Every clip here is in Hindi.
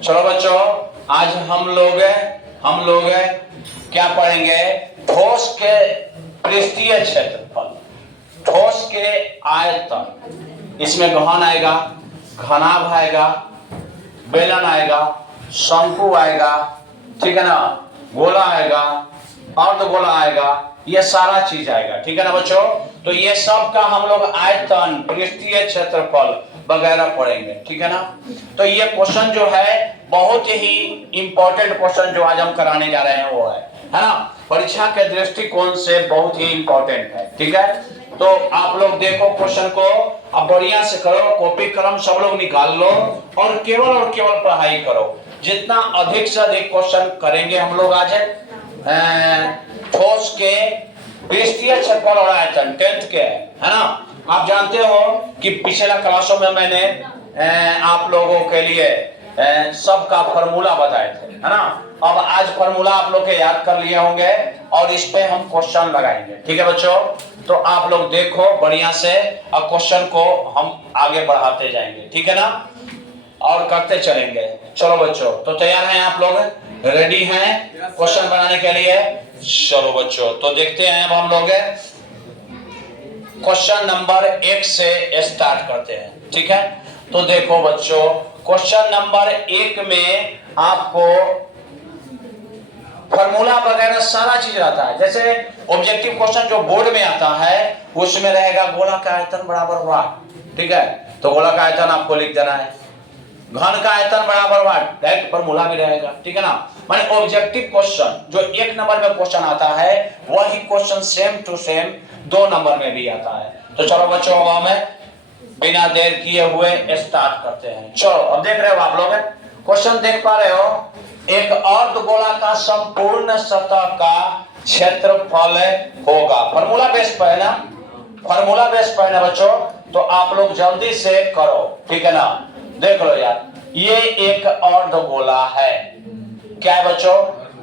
चलो बच्चों, आज हम लोग क्या पढ़ेंगे? ठोस के पृष्ठीय क्षेत्रफल, ठोस के आयतन। इसमें गहन आएगा, घनाभ आएगा, बेलन आएगा, शंकु आएगा, ठीक है ना, गोला आएगा, अर्धगोला आएगा, ये सारा चीज आएगा, ठीक है ना बच्चों। तो ये सब का हम लोग आयतन, पृष्ठीय क्षेत्रफल वगैरह पढ़ेंगे, ठीक है ना। तो ये क्वेश्चन जो है बहुत ही इंपॉर्टेंट क्वेश्चन जो आज हम कराने जा रहे हैं वो है ना, परीक्षा के दृष्टिकोण से बहुत ही इंपॉर्टेंट है, ठीक है। तो आप लोग देखो क्वेश्चन को, अब बढ़िया से करो, कॉपी कलम सब लोग निकाल लो और केवल पढ़ाई करो। जितना अधिक से अधिक क्वेश्चन करेंगे हम लोग आज ठोस के पृष्ठीय क्षेत्रफल और आयतन 10th के है ना। आप जानते हो कि पिछला क्लासों में मैंने आप लोगों के लिए सबका फॉर्मूला बताए थे, है ना। अब आज फॉर्मूला आप लोग के याद कर लिए होंगे और इस पे हम क्वेश्चन लगाएंगे, ठीक है बच्चों। तो आप लोग देखो बढ़िया से, और क्वेश्चन को हम आगे बढ़ाते जाएंगे, ठीक है ना, और करते चलेंगे। चलो बच्चों, तो तैयार हैं आप लोग? रेडी हैं क्वेश्चन बनाने के लिए? चलो बच्चों, तो देखते हैं अब हम लोग क्वेश्चन नंबर 1 से स्टार्ट करते हैं, ठीक है। तो देखो बच्चों, क्वेश्चन नंबर 1 में आपको फॉर्मूला वगैरह सारा चीज रहता है। जैसे ऑब्जेक्टिव क्वेश्चन जो बोर्ड में आता है उसमें रहेगा गोला का आयतन बराबर वाट, ठीक है। तो गोला का आयतन आपको लिख देना है, घन का आयतन बराबर वाट, डायरेक्ट फॉर्मूला भी रहेगा, ठीक है ना। माने ऑब्जेक्टिव क्वेश्चन जो 1 नंबर में क्वेश्चन आता है वही question same to same 2 number में भी आता है। तो चलो बच्चों, अब हमें बिना देर किए हुए स्टार्ट करते हैं। चलो, अब देख रहे हो आप लोग क्वेश्चन, देख पा रहे हो, एक अर्धगोला का संपूर्ण सतह का क्षेत्रफल होगा। फॉर्मूला बेस पर है ना, फॉर्मूला बेस पर है ना बच्चों। तो आप लोग जल्दी से करो, ठीक है ना। देख लो यार, ये एक अर्धगोला है। क्या है बच्चों?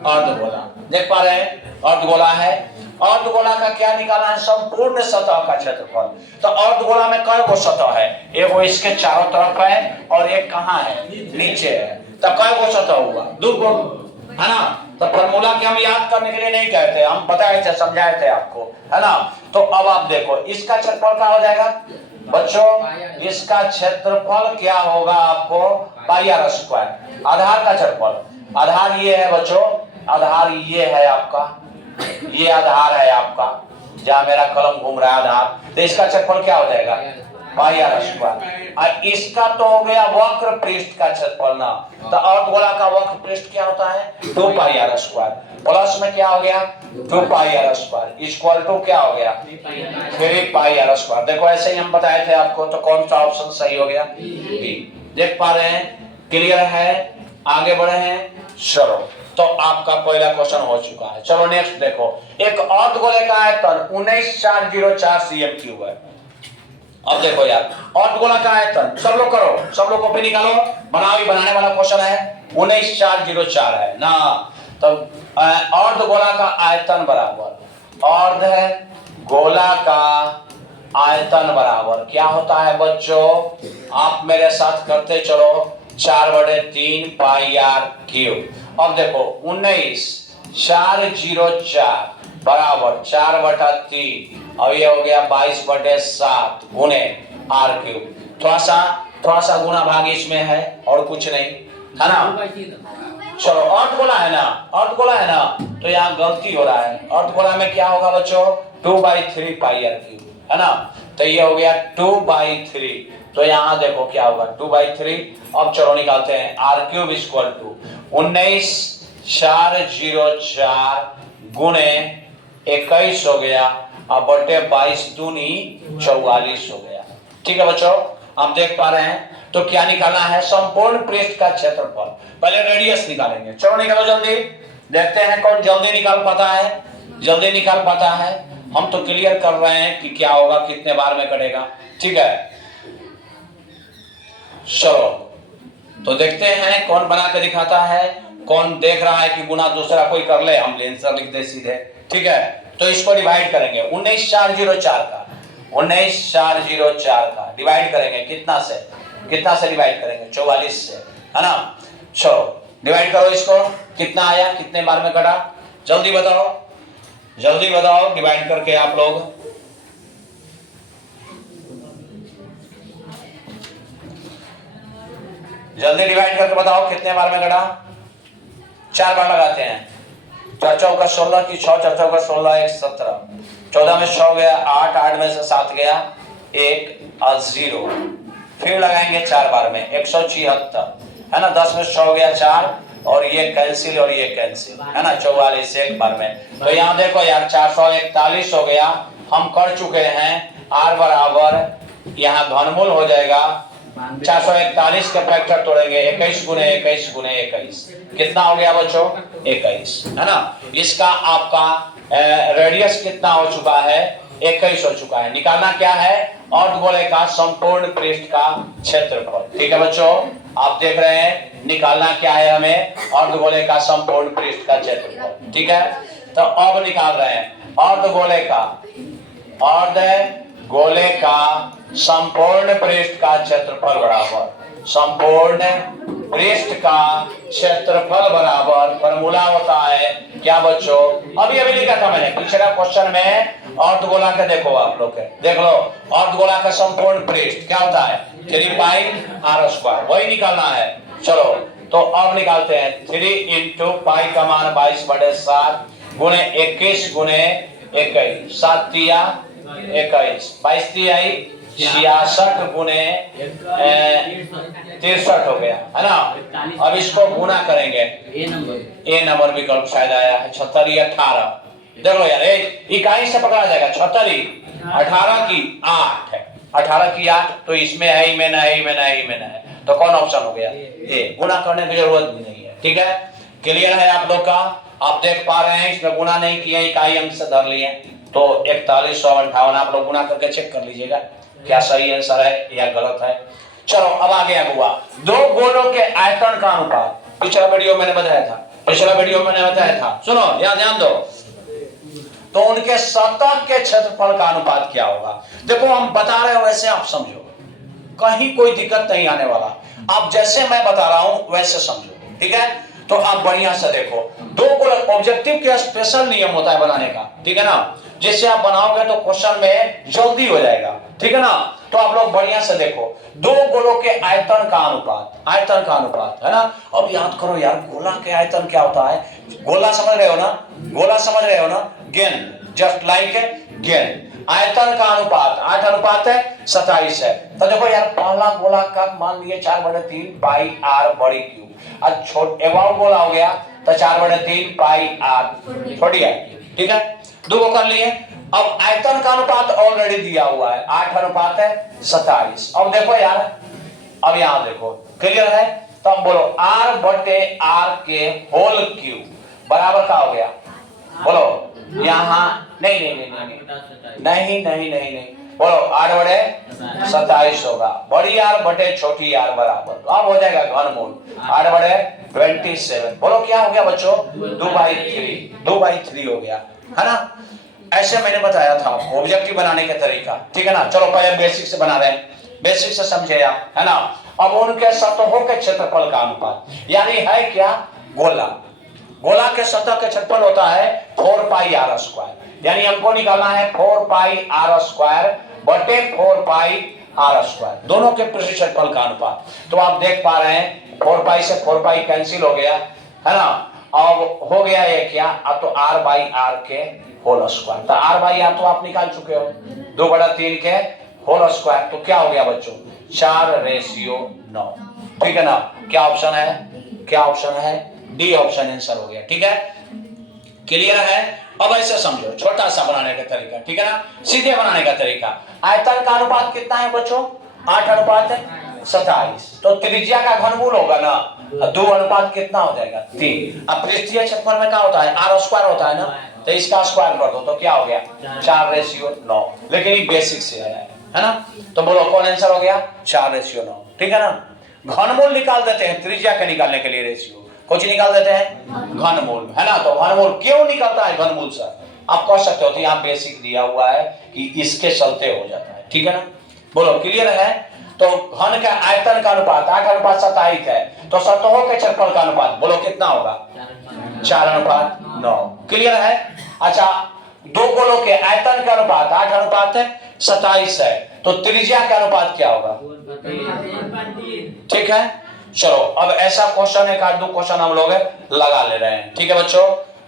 अर्धगोला। देख पा रहे हैं, अर्धगोला है। अर्धगोला का क्या निकाला है? संपूर्ण सतह का क्षेत्रफल। तो अर्धगोला में कई गो सतह है? एक वो इसके चारों तरफ है और एक कहाँ है? नीचे है। तो कई गो सतह हुआ? 2 गो, है ना। तो फॉर्मूला के हम याद करने के लिए नहीं कहते, हम बताए थे, समझाए थे आपको, है ना। तो अब आप देखो इसका क्षेत्रफल क्या हो जाएगा बच्चों? इसका क्षेत्रफल क्या होगा आपको? पाई आर स्क्वायर। आधार का क्षेत्रफल, आधार ये है बच्चों, आधार ये है आपका, ये आधार है आपका, जहां मेरा कलम घूम रहा है आधार। तो इसका क्षेत्रफल क्या हो जाएगा? पाई आर स्क्वायर। और इसका तो हो गया वक्र पृष्ठ का क्षेत्रफल ना। तो अर्धगोला का वक्र पृष्ठ क्या होता है? 2 पाई आर स्क्वायर। प्लस में क्या हो गया? 2 पाई आर स्क्वायर इक्वल टू क्या हो गया? 3 पाई आर स्क्वायर। देखो ऐसे ही हम बताए थे आपको। तो कौन सा ऑप्शन सही हो गया? बी। देख पा रहे हैं? क्लियर है? आगे बढ़े हैं? चलो, तो आपका पहला क्वेश्चन हो चुका है। चलो नेक्स्ट देखो, एक अर्धगोले का आयतन 19404 cm3 है। अब देखो यार, अर्धगोला का आयतन सब लोग करो, सब लोग कॉपी निकालो, बनाने वाला क्वेश्चन है। 19404 है ना। तो अर्धगोला का आयतन बराबर, अर्धगोला का आयतन बराबर क्या होता है बच्चों? आप मेरे साथ करते चलो, 4/3 पाई आर क्यूब। अब देखो 19404 बराबर 4/3 और ये हो गया 22/7 गुने आर क्यूब। थोड़ा सा गुना भाग इसमें है और कुछ नहीं, है ना। चलो, अर्धगोला है ना, अर्धगोला है ना, तो यहाँ गलती हो रहा है। अर्धगोला में क्या होगा बच्चों? 2/3 पाई आर क्यूब, है ना। तो ये हो गया 2/3। तो यहाँ देखो क्या होगा? 2/3। अब चलो निकालते हैं, आर क्यूब इक्वल टू 19404 गुणे 21 हो गया और बटे 22 दूनी 44 हो गया, ठीक है बच्चों। आप देख पा रहे हैं? तो क्या निकालना है? संपूर्ण पृष्ठ का क्षेत्रफल। पहले रेडियस निकालेंगे। चलो निकालो जल्दी, देखते हैं कौन जल्दी निकाल पाता है, जल्दी निकाल पाता है। हम तो क्लियर कर रहे हैं कि क्या होगा, कितने बार में कटेगा, ठीक है। चलो, तो देखते हैं कौन बना के दिखाता है, कौन देख रहा है कि गुना दूसरा कोई कर ले, हम आंसर लिख दे सीधे, ठीक है। तो इसको डिवाइड करेंगे 19404 का, 19404 का डिवाइड करेंगे कितना से डिवाइड करेंगे? 44 से, है ना। चलो डिवाइड करो इसको, कितना आया, कितने बार में कटा, जल्दी बताओ, जल्दी बताओ डिवाइड करके आप लोग। जल्दी डिवाइड करके बताओ कितने बार में कटा। 4 बार लगाते हैं। 4 चौका 16 की 6, 4 चौका 16 1 17, 14 में 6 गया 8, 8 में से 7 गया 1 और 0, फिर लगाएंगे 4 बार में 176 है ना। 10 में 6 गया 4 और ये कैंसिल और ये कैंसिल है ना, 44 एक बार में। तो यहाँ देखो यार 441 हो गया, हम कर चुके हैं। r बराबर यहाँ घनमूल हो जाएगा 441 के फैक्टर तोड़ेंगे 21 गुने 21 गुने 21, कितना हो गया बच्चों 21 है ना। इसका आपका रेडियस कितना हो चुका है 21 हो चुका है। निकालना क्या है, अर्धगोले का संपूर्ण पृष्ठ का क्षेत्रफल। ठीक है बच्चों, आप देख रहे हैं निकालना क्या है हमें, अर्धगोले का संपूर्ण पृष्ठ का क्षेत्रफल। ठीक है, तो अब निकाल रहे हैं अर्धगोले का संपूर्ण पृष्ठ का क्षेत्रफल बराबर संपूर्ण पृष्ठ का क्षेत्रफल बराबर फॉर्मूला होता है क्या बच्चों, अभी लिखा था मैंने पिछला क्वेश्चन में। अर्धगोला का देखो आप लोग देख लो, अर्धगोला का संपूर्ण पृष्ठ क्या होता है 3 पाई r स्क्वायर, वही निकालना है। चलो तो अब निकालते हैं 3 इंटू पाई का मान 22/7 गुणे 21 गुणे 21, 7 तिया 21, 22 तिहाई 66 गुणे 63 हो गया है ना। अब इसको गुना करेंगे, ए नंबर विकल्प शायद आया है 76 या 18। देख लो यार इकाई से पकड़ा जाएगा 76, 18 की 8 है, 18 की 8 तो इसमें है ही में ना है, तो कौन ऑप्शन हो गया ए। गुना करने की जरूरत भी नहीं है। ठीक है, क्लियर है आप लोग का। आप देख पा रहे हैं इसमें गुना नहीं किया, इकाई अंक से धर लिए, तो 4158 आप लोग गुना करके चेक कर लीजिएगा क्या सही आंसर है या गलत है। चलो अब आगे हुआ दो गोलों के आयतन का अनुपात। पिछला वीडियो मैंने बताया था, सुनो यहाँ ध्यान दो। तो उनके सतह के क्षेत्रफल का अनुपात क्या होगा। देखो हम बता रहे हो वैसे आप समझो, कहीं कोई दिक्कत नहीं आने वाला। आप जैसे मैं बता रहा हूं वैसे समझो, ठीक है। तो आप बढ़िया से देखो, दो गोल ऑब्जेक्टिव के स्पेशल नियम होता है बनाने का, ठीक है ना। जिससे आप बनाओगे तो क्वेश्चन में जल्दी हो जाएगा, ठीक है ना। तो आप लोग बढ़िया से देखो, दो गोलों के आयतन का अनुपात है ना। अब याद करो यार, गोला के आयतन क्या होता है। गोला समझ रहे हो ना, गेंद, जस्ट लाइक गेंद। आयतन का अनुपात 8:27 है। तो देखो यार, पहला गोला का मान लिए 4/3 पाई r बड़ी क्यूब, और छोटा गोला हो गया तो 4/3 पाई r छोटी है, ठीक है। दो कर लिए। अब आयतन का अनुपात ऑलरेडी दिया हुआ है 8:27। अब देखो यार, अब यहां देखो, क्लियर है। तो अब बोलो r/r के होल क्यूब बराबर क्या हो गया, बोलो। यहां नहीं, बोलो 8/27 होगा, बड़ी r बटे छोटी r बराबर, अब हो जाएगा घनमूल 8/27। बोलो क्या हो गया बच्चों, 2/3 हो गया, है ना। ऐसे मैंने बताया था आपको ऑब्जेक्टिव बनाने का तरीका, ठीक है ना। चलो पहले बेसिक से बना रहे हैं, बेसिक से समझे आप, है ना। अब उनके सतहों के क्षेत्रफल का अनुपात, यानी है क्या, गोला के सतह के क्षेत्रफल होता है 4 पाई r स्क्वायर, यानी हमको निकालना है 4 पाई r स्क्वायर बटे 4 पाई r स्क्वायर, दोनों के पृष्ठ क्षेत्रफल का अनुपात। तो आप देख पा रहे हैं 4 पाई से 4 पाई कैंसिल हो गया, है ना। अब हो गया ये क्या, अब तो r/r के होल स्क्वायर। तो r/r तो आप निकाल चुके हो, 2/3 के होल स्क्वायर। तो क्या हो गया बच्चों, 4:9, ठीक है ना। क्या ऑप्शन है, डी ऑप्शन आंसर हो गया, ठीक है। क्लियर है। अब ऐसे समझो, छोटा सा बनाने का तरीका, ठीक है ना, सीधे बनाने का तरीका। आयतन का अनुपात कितना है बच्चों, 8:27। तो त्रिज्या का घनमूल होगा ना, 2 अनुपात कितना हो जाएगा, 3। अब पृष्ठीय क्षेत्रफल में क्या होता है, r स्क्वायर होता है ना, तो इसका स्क्वायर कर दो तो क्या हो गया 4:9। लेकिन ये बेसिक से है ना। तो बोलो कौन आंसर हो गया, 4:9, ठीक है ना। घनमूल निकाल देते हैं त्रिज्या के निकालने के लिए, रेशियो कुछ निकाल देते हैं घनमूल, है ना। तो घनमूल क्यों निकलता है घनमूल सर, आप कह सकते हो, तो यहाँ बेसिक दिया हुआ है कि इसके चलते हो जाता है, ठीक है ना। बोलो क्लियर है। तो घन का आयतन का अनुपात 8:27 है, तो सतहों के क्षेत्रफल का अनुपात बोलो कितना होगा? 4:9। क्लियर है? अच्छा, दो गोलों के आयतन का अनुपात 8:27 है, तो त्रिज्या का अनुपात क्या होगा? ठीक है, चलो अब ऐसा क्वेश्चन एक आध दो क्वेश्चन हम लोग लगा ले रहे हैं। ठीक है बच्चों,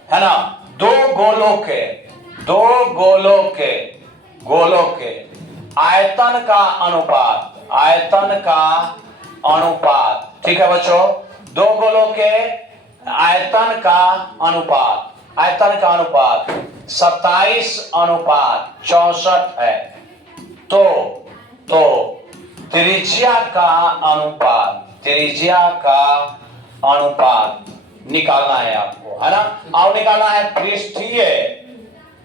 है ना? दो गोलों के आयतन का अनुपात, ठीक है बच्चों, दो गोलों के आयतन का अनुपात 27:64 है, तो त्रिज्या का अनुपात निकालना है आपको, है ना? और निकालना है पृष्ठीय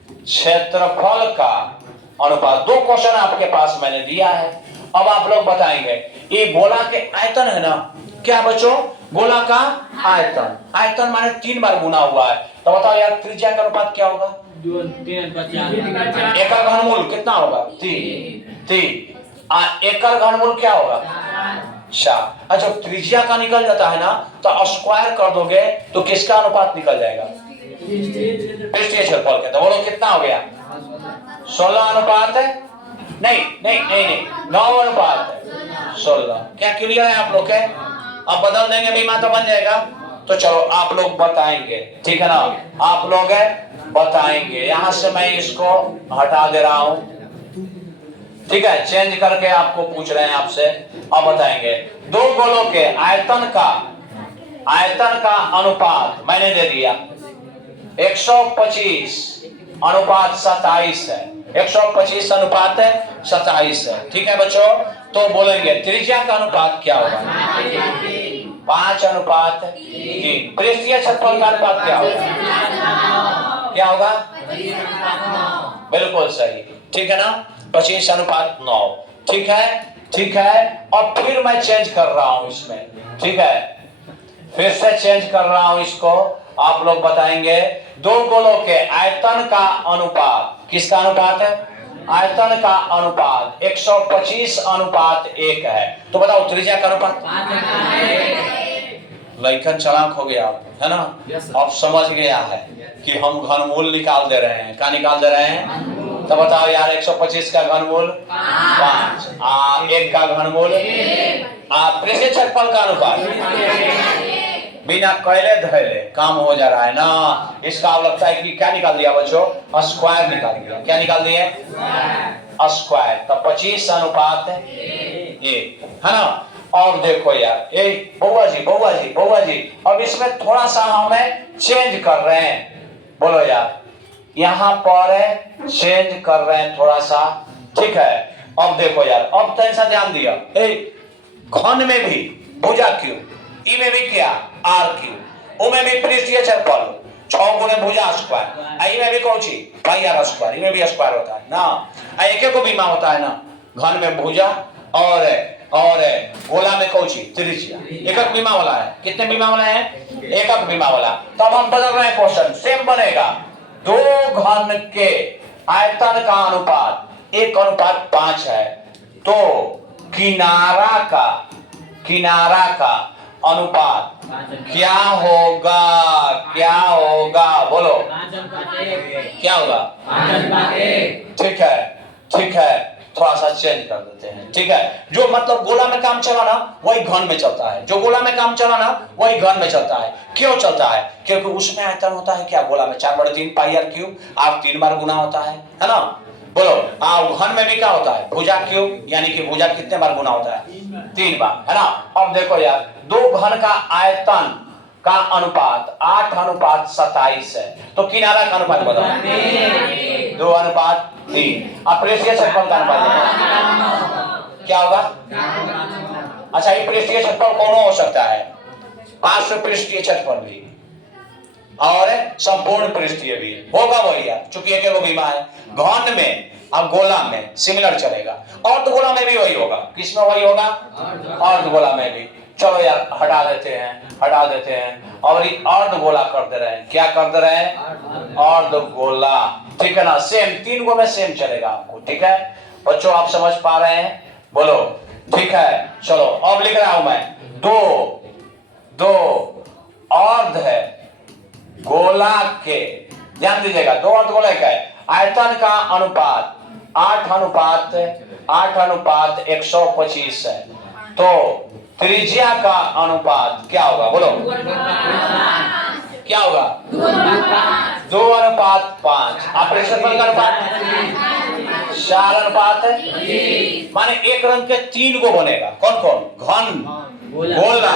क्षेत्रफल का अनुपात। दो क्वेश्चन आपके पास मैंने दिया है, अब आप लोग बताएंगे। ये गोला के आयतन है ना, क्या बच्चों? गोला का आयतन माने 3 बार गुना हुआ है, तो बताओ यार त्रिज्या का अनुपात क्या होगा? 1 का घनमूल कितना होगा? 3। एकल घनमूल क्या होगा? 4। अच्छा, त्रिज्या का निकल जाता है ना, तो स्क्वायर कर दोगे तो किसका अनुपात निकल जाएगा? पृष्ठीय क्षेत्रफल का। तो बोलो कितना हो गया? 16 अनुपात है? नहीं, 9:16। क्या क्लियर है आप लोग के? अब बदल देंगे बीमा तो बन जाएगा। तो चलो आप लोग बताएंगे, ठीक है ना? आप लोग बताएंगे। यहां से मैं इसको हटा दे रहा हूं, ठीक है, चेंज करके आपको पूछ रहे हैं आपसे। अब बताएंगे दो गोलों के आयतन का अनुपात मैंने दे दिया 125:27 है, 125:27 है। ठीक है बच्चों, तो बोलेंगे त्रिज्या का अनुपात क्या होगा? 5:3। पृष्ठीय क्षेत्रफल का अनुपात क्या होगा? क्या होगा? बिल्कुल सही, ठीक है ना? 25:9। ठीक है। और फिर मैं चेंज कर रहा हूं इसमें, ठीक है, फिर से चेंज कर रहा हूं इसको। आप लोग बताएंगे दो गोलों के आयतन का अनुपात, किसका अनुपात है? आयतन का अनुपात 125:1 है, तो बताओ त्रिज्या का अनुपात? लेखन चालाक हो गया आप, है ना? अब समझ गया है कि हम घनमूल निकाल दे रहे हैं। क्या निकाल दे रहे हैं? तो बताओ यार, 125 का घनमूल 5, 1 का घनमूल, पृष्ठीय क्षेत्रफल का अनुपात बिना कैले धैले काम हो जा रहा है ना। इसका अब लगता है कि क्या निकाल दिया बच्चों? स्क्वायर निकाल दिया। क्या निकाल दिए? स्क्वायर। तो 25:1, है ना? और देखो यार, बउआ जी, अब इसमें थोड़ा सा हमें चेंज कर रहे हैं। बोलो यार, यहाँ पर चेंज कर रहे हैं थोड़ा सा, ठीक है? अब देखो यार, अब टेंशन ध्यान दिया, घन में भी भुजा क्यों, ई में भी क्या आर क्यों, ओ में भी पृष्ठीय क्षेत्रफल 6 गुणे भुजा स्क्वायर, आई में भी कौन सी भाई आर स्क्वायर, इनमें भी स्क्वायर होता है ना। एक को बीमा होता है ना, घन में भुजा और गोला में कौन सी त्रिज्या। एकक बीमा वाला है। कितने बीमा वाला है? एकक बीमा वाला। तब हम बदल रहे हैं, क्वेश्चन सेम बनेगा। दो घन के आयतन का अनुपात 1:5 है, तो किनारा का अनुपात क्या होगा? बोलो क्या होगा? ठीक है, थोड़ा सा चेंज कर देते हैं, ठीक है? जो मतलब गोला में काम चला ना, वही घन में चलता है। जो गोला में काम चला ना, वही घन में चलता है। क्यों चलता है? क्योंकि उसमें आयतन होता है क्या? गोला में 4/3 पाई आर क्यूब, आप 3 बार गुना होता है ना? बोलो, घन में भी क्या होता है? भुजा क्यूब, यानी कि भुजा कितने बार गुना होता है? 3 बार, है ना? अब देखो यार, दो घन का आयतन का अनुपात 8:27 है, तो किनारा का अनुपात बताओ। 2:3। अब पृष्ठीय क्षेत्रफल का अनुपात क्या होगा? अच्छा, ये पृष्ठीय क्षेत्रफल कौन हो सकता है? पार्श्व पृष्ठीय क्षेत्रफल भी और संपूर्ण पृष्ठीय भी होगा भैया, चूंकि एक बीमा है। घन में और गोला में सिमिलर चलेगा, अर्धगोला में भी वही होगा। किसमें वही होगा? अर्धगोला में भी। चलो यार, हटा देते हैं और ये अर्धगोला कर दे रहे हैं। क्या कर दे रहे हैं? अर्धगोला, ठीक है ना? सेम 3 गो में सेम चलेगा आपको, ठीक है बच्चों? आप समझ पा रहे हैं? बोलो, ठीक है, चलो अब लिख रहा हूं मैं। दो दो अर्ध है गोलाक के, ध्यान दीजिएगा, दो अर्ध गोलाक है, आयतन का अनुपात 8:125 है, तो त्रिज्या का अनुपात क्या होगा, बोलो क्या होगा, 2:5। आप क्षेत्रफल का अनुपात 4:5 माने एक रंग के 3 को बनेगा। कौन कौन, घन, गोला,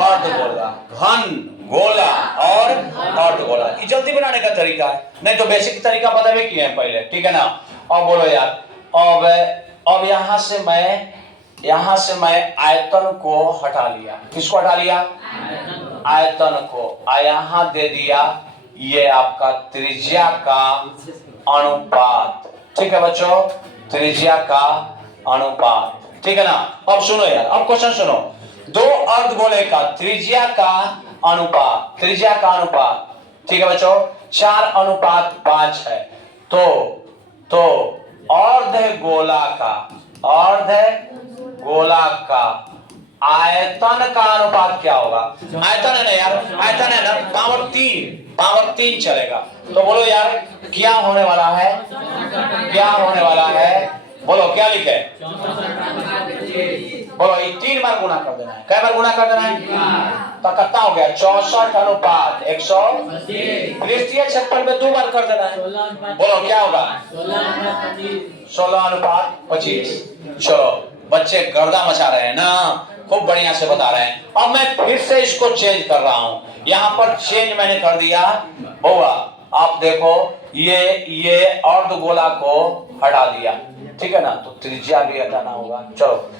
अर्धगोला, घन, गोला और अर्धगोला। ये जल्दी बनाने का तरीका है, नहीं तो बेसिक तरीका पता भी किए हैं पहले, ठीक है ना। अब बोलो यार, अब यहां से मैं आयतन को हटा लिया। किसको हटा लिया, आयतन को, यहां दे दिया ये आपका त्रिज्या का अनुपात, ठीक है बच्चों, त्रिज्या का अनुपात, ठीक है ना। अब सुनो यार, अब क्वेश्चन सुनो, दो अर्धगोले का त्रिज्या का अनुपात, ठीक है बच्चों, 4:5 है, तो अर्धगोला का आयतन का अनुपात क्या होगा, आयतन है ना यार, आयतन है ना, पावर 3 चलेगा। तो बोलो यार क्या होने वाला है, बोलो क्या लिखे, बोलो ये 3 बार गुना कर देना है। कै बार गुना कर देना है, तो कितना हो गया, 64:100। पृष्ठीय क्षेत्रफल में 2 बार कर देना है, बोलो क्या होगा, 16:25। चलो बच्चे गर्दा मचा रहे हैं ना, खूब बढ़िया से बता रहे हैं। अब मैं फिर से इसको चेंज कर रहा हूं, यहां पर चेंज मैंने कर दिया होगा, आप देखो ये अर्धगोला को हटा दिया, ठीक है ना, तो त्रिज्या भी हटाना होगा। चलो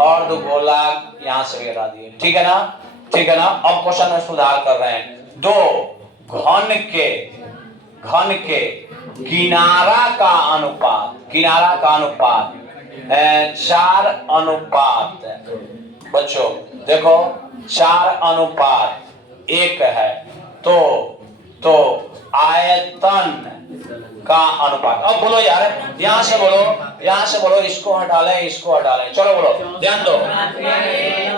अर्धगोला यहां से भी हटा दिए, ठीक है ना। अब क्वेश्चन में सुधार कर रहे हैं, दो घन के किनारा का अनुपात 4:1 बच्चों देखो 4:1 है, तो आयतन का अनुपात। अब बोलो यार, यहां से बोलो इसको हटा लें, चलो बोलो ध्यान दो।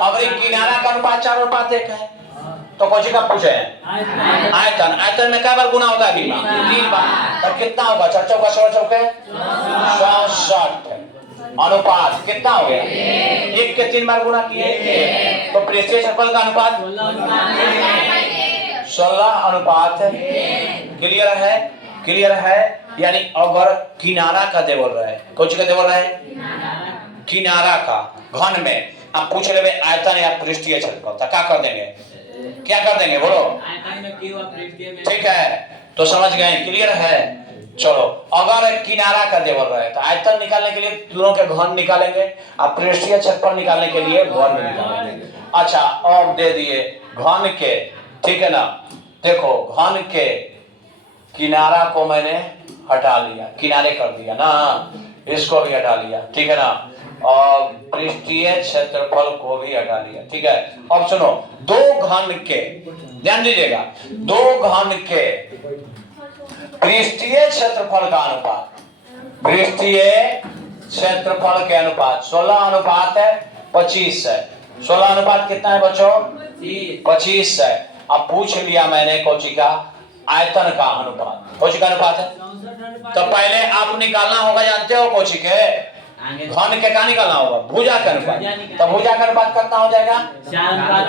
अब किनारा का अनुपात 4:1 है, तो कौन सी का पूछे आयतन में क्या बार गुना होता है, 3 बार, तो कितना होगा, 4 चौका 64। अनुपात कितना हो गया, 1 के 3 बार गुना किए, तो पृष्ठीय क्षेत्रफल का अनुपात 16:1। क्लियर है। यानी अगर किनारा का दे बोल रहा है, कौन सी का दे बोल रहा है, किनारा का, घन में आप पूछ ले आयतन या पृष्ठीय क्षेत्रफल, तो क्या कर देंगे बोलो, ठीक है, तो समझ गए, क्लियर है। चलो अगर किनारा का दे बोल रहा है, तो आयतन निकालने के लिए दोनों के घन निकालेंगे, आप पृष्ठीय क्षेत्रफल निकालने के लिए घन निकालेंगे। अच्छा अब दे दिए घन के, ठीक है ना, देखो घन के किनारा को मैंने हटा लिया, किनारे कर दिया ना, इसको भी हटा लिया, ठीक है ना, और पृष्ठीय क्षेत्रफल को भी हटा लिया, ठीक है। अब सुनो, दो घन के, ध्यान दीजिएगा, दो घन के पृष्ठीय क्षेत्रफल का अनुपात, क्षेत्रफल के अनुपात 16:25 है। 16 कितना है बच्चों, 25 है। अब पूछ लिया मैंने कोची का आयतन का अनुपात, कोची का अनुपात है, तो पहले आप निकालना होगा, जानते हो कोची के घन के का निकालना होगा, भुजा का अनुपात, तो भुजा का अनुपात कितना हो जाएगा,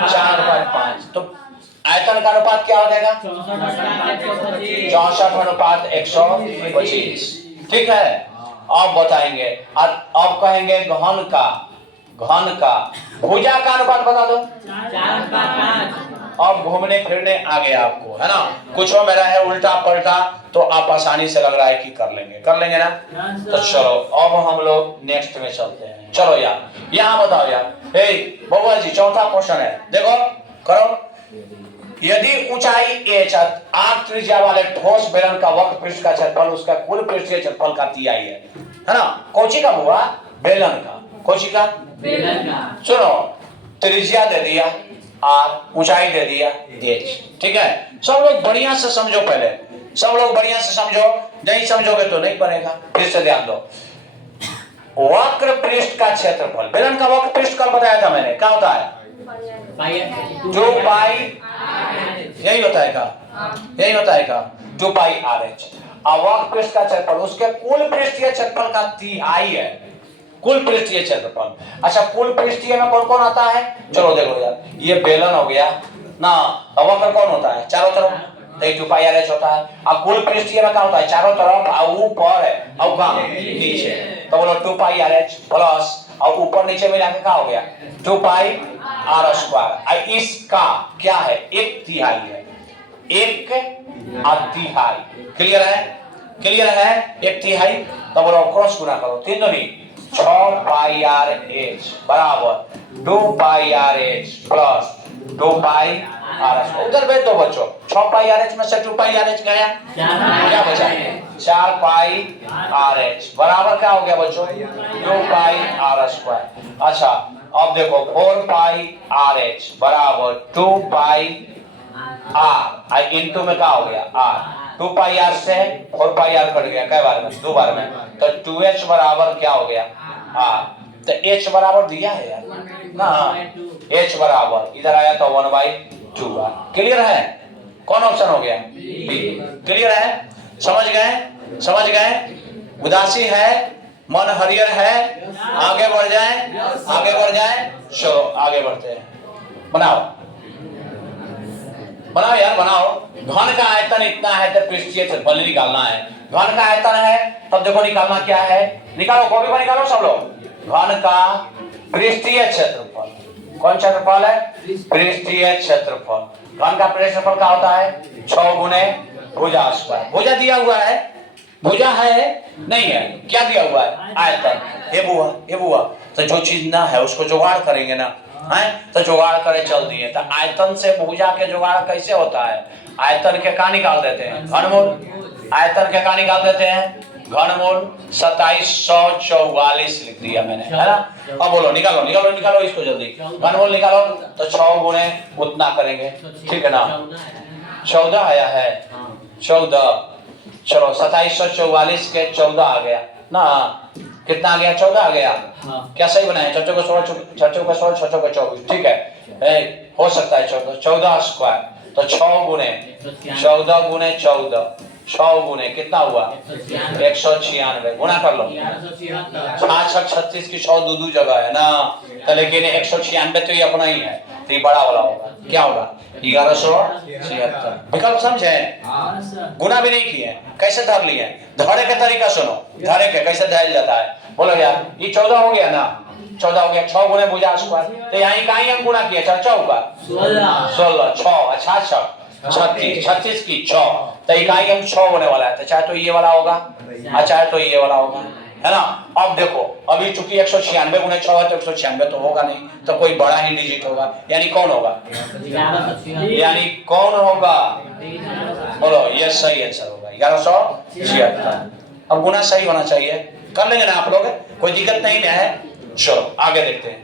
4:5। तो आयतन का अनुपात क्या हो जाएगा, 64:125, ठीक है। अब बताएंगे, अब कहेंगे घन का भुजा का अनुपात बता दो, 4:5। अब घूमने फिरने आ गया आपको, है ना, कुछ मेरा है उल्टा पलटा, तो आप आसानी से लग रहा है कि कर लेंगे ना। तो चलो अब हम लोग नेक्स्ट में चलते हैं। चलो यार यहाँ बताओ यार, बउआ जी चौथा क्वेश्चन है, देखो करो। यदि ऊंचाई h 8 त्रिज्या वाले ठोस बेलन का वक्र पृष्ठ का क्षेत्रफल उसका कुल पृष्ठीय क्षेत्रफल का तिहाई है ना, कौची का हुआ, बेलन का, कौची का, बेलन का। सुनो त्रिज्या दे दिया r, ऊंचाई दे दिया h, ठीक है। सब लोग बढ़िया से समझो, पहले सब लोग बढ़िया से समझो, नहीं समझोगे तो नहीं बनेगा। फिर से ध्यान दो, वक्र पृष्ठ का क्षेत्रफल, बेलन का वक्र पृष्ठ कल बताया था मैंने, क्या होता है 2 पाई, यही होता है का, यही होता है का 2 पाई RH। वक्र पृष्ठ का क्षेत्रफल उसके कुल पृष्ठीय क्षेत्रफल का तिहाई है, कुल पृष्ठीय क्षेत्रफल। अच्छा कुल पृष्ठीय में कौन कौन आता है, चलो देखो यार, ये बेलन हो गया ना, वक्र कौन होता है चारों तरफ, 2 पाई RH होता है। अब कुल पृष्ठीय में क्या होता है, चारों तरफ और ऊपर है और कहां नीचे, तो बोलो 2 पाई RH प्लस और ऊपर नीचे मिला के क्या हो गया 2 पाई R स्क्वायर। इसका क्या है, 1/3 है, 1/3। क्लियर है, क्लियर है, 1/3। तो बोलो क्रॉस गुना करो, 3 दूनी 6 पाई RH बराबर 2 पाई RH प्लस 2 पाई RH। उधर भेज दो बच्चों, 6 पाई RH में से 2 पाई RH गया, क्या बचा 4 पाई RH बराबर क्या हो गया बच्चों 2 पाई R स्क्वायर। अच्छा अब देखो 4 पाई RH बराबर 2 पाई R इंटू में क्या हो गया R, 2 पाई R से 4 पाई R कट गया, कई बार में 2 बार में, तो 2H बराबर क्या हो गया R। तो H बराबर दिया है यार ना, H बराबर इधर आया तो 1/2। क्लियर है, कौन ऑप्शन हो गया बी। क्लियर है, समझ गए, समझ गए, उदासी है, मन हरियर है, आगे बढ़ जाए, आगे बढ़ जाए, चलो आगे बढ़ते हैं। बनाओ बनाओ यार बनाओ। घन का आयतन इतना है तो पृष्ठीय क्षेत्रफल निकालना है। घन का आयतन है तब देखो निकालना क्या है, निकालो कॉपी पर निकालो सब लोग। घन का पृष्ठीय क्षेत्रफल, कौन क्षेत्रफल है पृष्ठीय क्षेत्रफल। घन का पृष्ठीय क्षेत्रफल क्या होता है 6 गुने भुजा स्क्वायर। भुजा दिया हुआ है, भुजा है नहीं है, क्या दिया हुआ है आयतन। ये बुआ तो जो चीज ना है उसको जुगाड़ करेंगे ना, है तो जुगाड़ करे चल दिए। तो आयतन से भुजा के जुगाड़ कैसे होता है, आयतन के का निकाल देते हैं घनमूल, आयतन के का निकाल देते हैं घनमूल। 2744 लिख दिया मैंने, है ना। अब बोलो निकालो निकालो निकालो इसको जल्दी, घनमूल निकालो तो 6 गुने उतना करेंगे, ठीक है ना। 14 आया है 14, चलो 2744 के 14 आ गया ना, कितना आ गया 14 आ गया। क्या सही बनाया, चौचो को 16 चौचो को 16 छचो को 24, ठीक है हो सकता है 14 स्क्वायर। तो 6 गुने 14 गुने 14, 6 गुने कितना हुआ 196, गुना कर लो 6 36 की 6 दो जगह है ना, तो लेकिन 196 तो ये अपना ही है, तो ये बड़ा वाला होगा, क्या होगा 1176। विकल्प समझे, गुना भी नहीं किए, कैसे धर लिए, धरे के तरीका सुनो, धरे के कैसे धैल जाता है। बोलो यार ये 14 हो गया ना, 14 हो गया, 6 गुने भुजा स्क्वायर, तो यहाँ कहीं हम गुना किए चर्चा होगा 16 6 अच्छा 36 36 की 6, तो इकाई हम 6 होने वाला है, तो चाहे तो ये वाला होगा चाहे तो ये वाला होगा, है ना। अब देखो अभी चूंकि 196 गुने 6 है तो 196 तो होगा नहीं, तो कोई बड़ा ही डिजिट होगा, यानी कौन होगा, यानी कौन होगा, बोलो ये सही आंसर होगा 1176। अब गुना सही होना चाहिए, कर लेंगे ना आप लोग, कोई दिक्कत नहीं है। चलो आगे देखते हैं,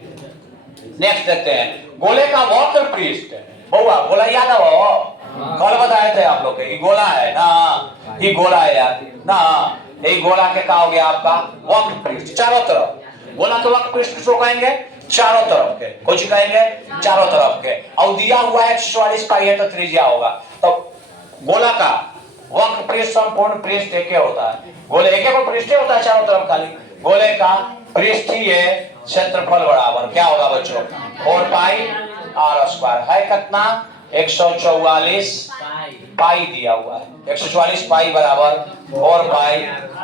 नेक्स्ट देखते हैं गोले का वक्र पृष्ठ। बहुआ गोला याद है वो कल बताए थे आप लोग के, ये गोला है ना, ये गोला है यार ना, ये गोला के क्या हो गया आपका वक्र पृष्ठ, चारों तरफ गोला के वक्र पृष्ठ किसको कहेंगे, चारों तरफ के, कुछ कहेंगे चारों तरफ के, और दिया हुआ है 144 पाई है तो त्रिज्या होगा। तो गोला का वक्र पृष्ठ संपूर्ण पृष्ठ एक होता है, गोले एक को पृष्ठ होता है चारों तरफ खाली, गोले का पृष्ठीय क्षेत्रफल बराबर क्या होगा बच्चों 4 पाई R स्क्वायर है, कितना 144 पाई दिया हुआ है, 144 पाई बराबर 4 पाई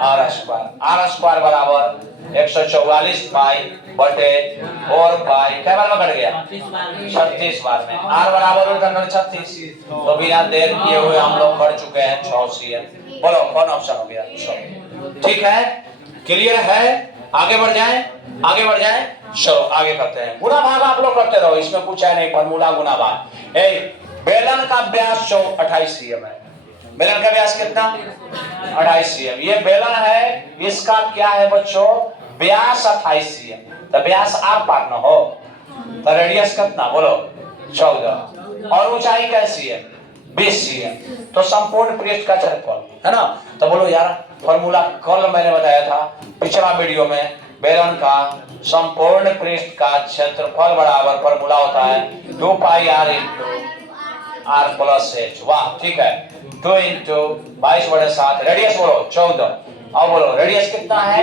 R स्क्वायर, R स्क्वायर बराबर 144 पाई बटे 4 पाई, क्या बार में कट गया 36 बार में, R बराबर होगा 36, तो बिना देर किए हुए हम लोग कर चुके हैं 6 बोलो कौन ऑप्शन हो गया 6, ठीक है क्लियर है। आगे बढ़ जाएं, आगे बढ़ जाएं, चलो आगे करते हैं। गुना भाग आप लोग करते रहो, इसमें कुछ है नहीं, फॉर्मूला गुना भाग। बेलन का व्यास 28 cm है, बेलन का व्यास कितना 28 cm, ये बेलन है, इसका क्या है बच्चों व्यास 28 cm, तो व्यास आप पाटना हो, तो रेडियस कितना बोलो 14, और ऊंचाई कैसी है 20 cm, तो संपूर्ण पृष्ठ का क्षेत्रफल है ना। तो बोलो यार फॉर्मूला कल मैंने बताया था पिछला वीडियो में बेलन का संपूर्ण पृष्ठ का क्षेत्रफल बराबर फॉर्मूला होता है 2 पाई r into r plus h। वाह, ठीक है। 2 इंटू 22/7 रेडियस बोलो 14। अब बोलो रेडियस कितना है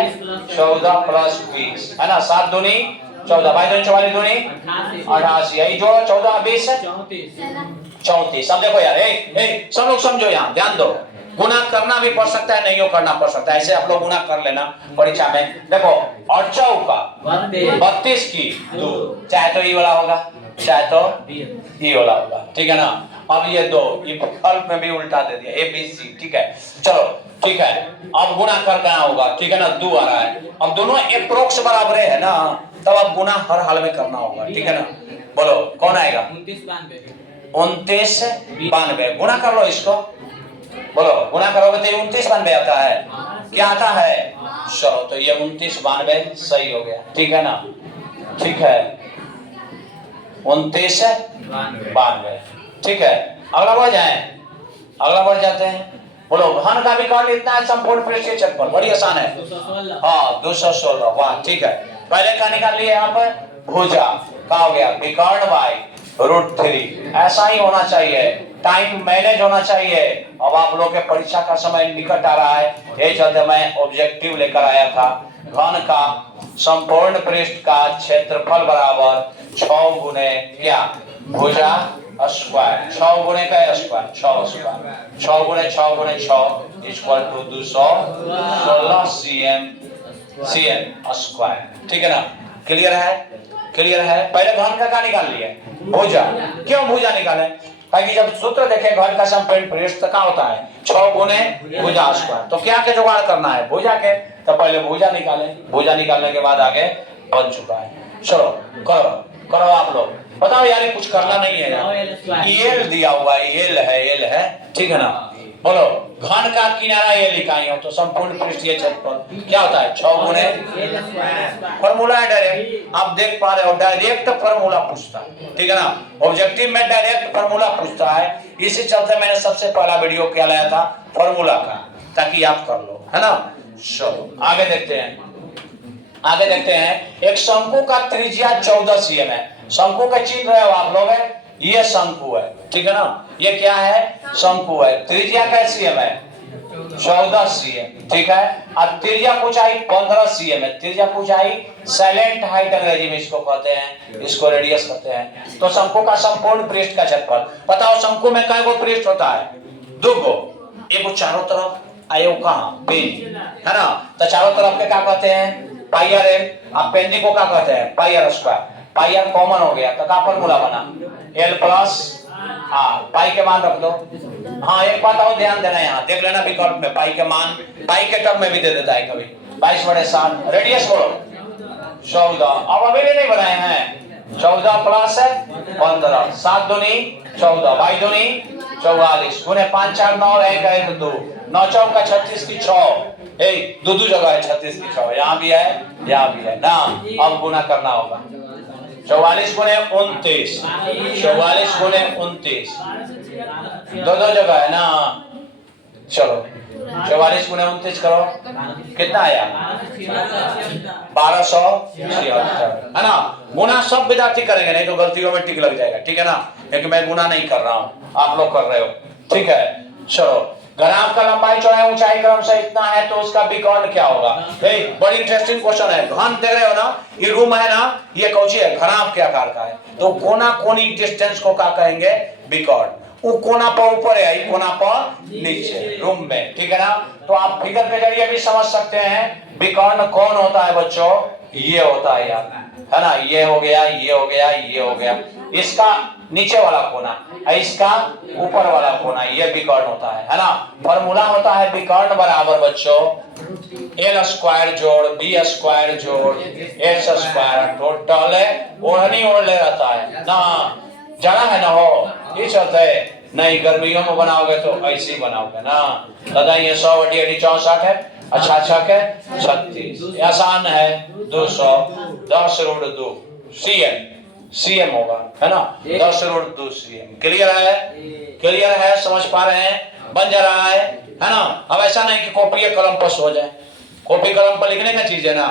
14 प्लस 20 है ना। 7 दूनी 14, 22 दूनी 44 दूनी 88, यही जो 14 20 34। सब देखो यार, सब लोग समझो, यहाँ ध्यान दो। गुना करना भी पड़ सकता है, नहीं करना पड़ सकता है, ऐसे आप लोग गुना कर लेना परीक्षा में। देखो 8 चौका 32 की 2, चाहे तो ये वाला होगा चाहे तो ये वाला होगा, ठीक है ना। अब ये 2 ये हल्प में भी उल्टा दे दिया ए बी सी, ठीक है। चलो ठीक है, अब गुना करना होगा, ठीक है ना। 2 आ रहा है, अब दोनों एप्रोक्स बराबर है ना, तब अब गुना हर हाल में करना होगा, ठीक है ना। बोलो कौन आएगा 29 92। गुना कर लो इसको, बोलो गुना करोगे तो 29 92 आता है। क्या आता है? चलो तो ये 29 92 सही हो गया, ठीक है ना। ठीक है 29 92, ठीक है। अगला बढ़ जाए, अगला बढ़ जाते हैं। बोलो घन का विकर्ण इतना है संपूर्ण पृष्ठ के क्षेत्रफल, बड़ी आसान है। 216। हाँ 216, वाह ठीक है। पहले का निकाल लिए यहाँ पर भुजा का हो गया विकर्ण बाई √3। ऐसा ही होना चाहिए, टाइम मैनेज होना चाहिए। अब आप लोग के परीक्षा का समय निकट आ रहा है, यही चलते मैं ऑब्जेक्टिव लेकर आया था। घन का संपूर्ण पृष्ठ का क्षेत्रफल बराबर 6 गुने क्या भुजा स्क्वायर, 6 गुने का स्क्वायर 6 स्क्वायर, 6 गुने 6 गुने 6 इक्वल टू 216 cm स्क्वायर, ठीक है ना। क्लियर है? क्लियर है। पहले घन का निकाल लिए भुजा। क्यों भुजा निकाले? ताकि जब सूत्र देखे घन का संपूर्ण पृष्ठ का होता है 6 गुने भुजा स्क्वायर, तो क्या के जुगाड़ करना है भुजा के, तो पहले भुजा निकाले। भुजा निकालने के बाद आगे बन चुका है। चलो करो करो आप लोग, बताओ यार कुछ करना नहीं है यार। एल दिया हुआ है, एल है, ठीक है ना। बोलो घन का किनारा ये लिखाई हो तो संपूर्ण पृष्ठीय क्षेत्रफल क्या होता है 6 गुने फॉर्मूला है डायरेक्ट। आप देख पा रहे हो डायरेक्ट फॉर्मूला पूछता है, ठीक है ना। ऑब्जेक्टिव में डायरेक्ट फॉर्मूला पूछता है, इसी चलते मैंने सबसे पहला वीडियो क्या लाया था फॉर्मूला का, ताकि आप कर लो, है ना। चलो आगे देखते हैं, आगे देखते हैं। एक शंकु का त्रिज्या 14 cm है। शंकु का चिन्ह रहे हो आप लोग, है ये शंकु है, ठीक है ना। ये क्या है शंकु है। त्रिज्या का cm है 14 cm, ठीक है। अब त्रिज्या ऊंचाई 15 cm है। त्रिज्या ऊंचाई साइलेंट हाइट अंग्रेजी में इसको कहते हैं, इसको रेडियस कहते हैं। तो शंकु का संपूर्ण पृष्ठ का क्षेत्रफल बताओ। शंकु में कई गो पृष्ठ होता है? 2 गो, एक चारों तरफ आयो कहां पेन, है ना। तो चारों तरफ के क्या कहते हैं पाई आर। आप पेंदी को क्या कहते हैं pi R square. Pi R common हो गया तो क्या फॉर्मूला बना एल प्लस आर। पाई के मान रख दो। हाँ एक बात और ध्यान देना, यहाँ देख लेना विकल्प में पाई के मान पाई के टर्म में भी दे देता है कभी। 22/7 रेडियस बोलो 14। अब अभी भी नहीं बनाए हैं 14 प्लस 15 7 दूनी 14 22 दूनी 44 गुने 5 4 9 1 1 2 9 चौका 36 की 6 दो जगह है 36 की 6, यहाँ भी है यहाँ भी है ना। अब गुना करना होगा 44 गुने 29, 44 गुने 29 दो जगह है ना। चलो 44 गुने 29 करो, कितना आया 1276, है ना। गुना सब विद्यार्थी करेंगे, नहीं तो गलतियों में टिक लग जाएगा, ठीक है ना। क्योंकि मैं गुना नहीं कर रहा हूँ, आप लोग कर रहे हो, ठीक है। चलो घनाभ का लंबाई चौड़ाई ऊंचाई क्रम से इतना है तो उसका विकर्ण क्या होगा। बड़ी इंटरेस्टिंग क्वेश्चन है। घन देख रहे हो ना, ये रूम है ना, ये कौची है घनाभ के आकार का है, तो कोना कोनी डिस्टेंस को क्या कहेंगे विकर्ण। वो कोना पर ऊपर है, ये कोना पर नीचे रूम में, ठीक है ना। तो आप फिगर के जरिए भी समझ सकते हैं विकर्ण कौन होता है बच्चों, ये होता है यार, है ना। ये हो गया ये हो गया ये हो गया, इसका नीचे वाला कोना इसका ऊपर वाला कोना, ये विकर्ण होता है ना। फॉर्मूला होता है विकर्ण बराबर बच्चों एल स्क्वायर जोड़ बी स्क्वायर जोड़ एच स्क्वायर टोटल ओढ़नी ओढ़ ले रहता है ना। जाना है ना हो, ये चलते है नहीं। गर्मियों में बनाओगे तो ऐसे ही बनाओगे ना दादा। ये 100/64 है, अच्छा अच्छा के 36 आसान है। 210√2 cm होगा, है ना। 10√2 cm। क्लियर है? क्लियर है? समझ पा रहे हैं? बन जा रहा है ना। अब ऐसा नहीं कि कॉपी कलम पर सो जाए, कॉपी कलम पर लिखने का चीज है ना।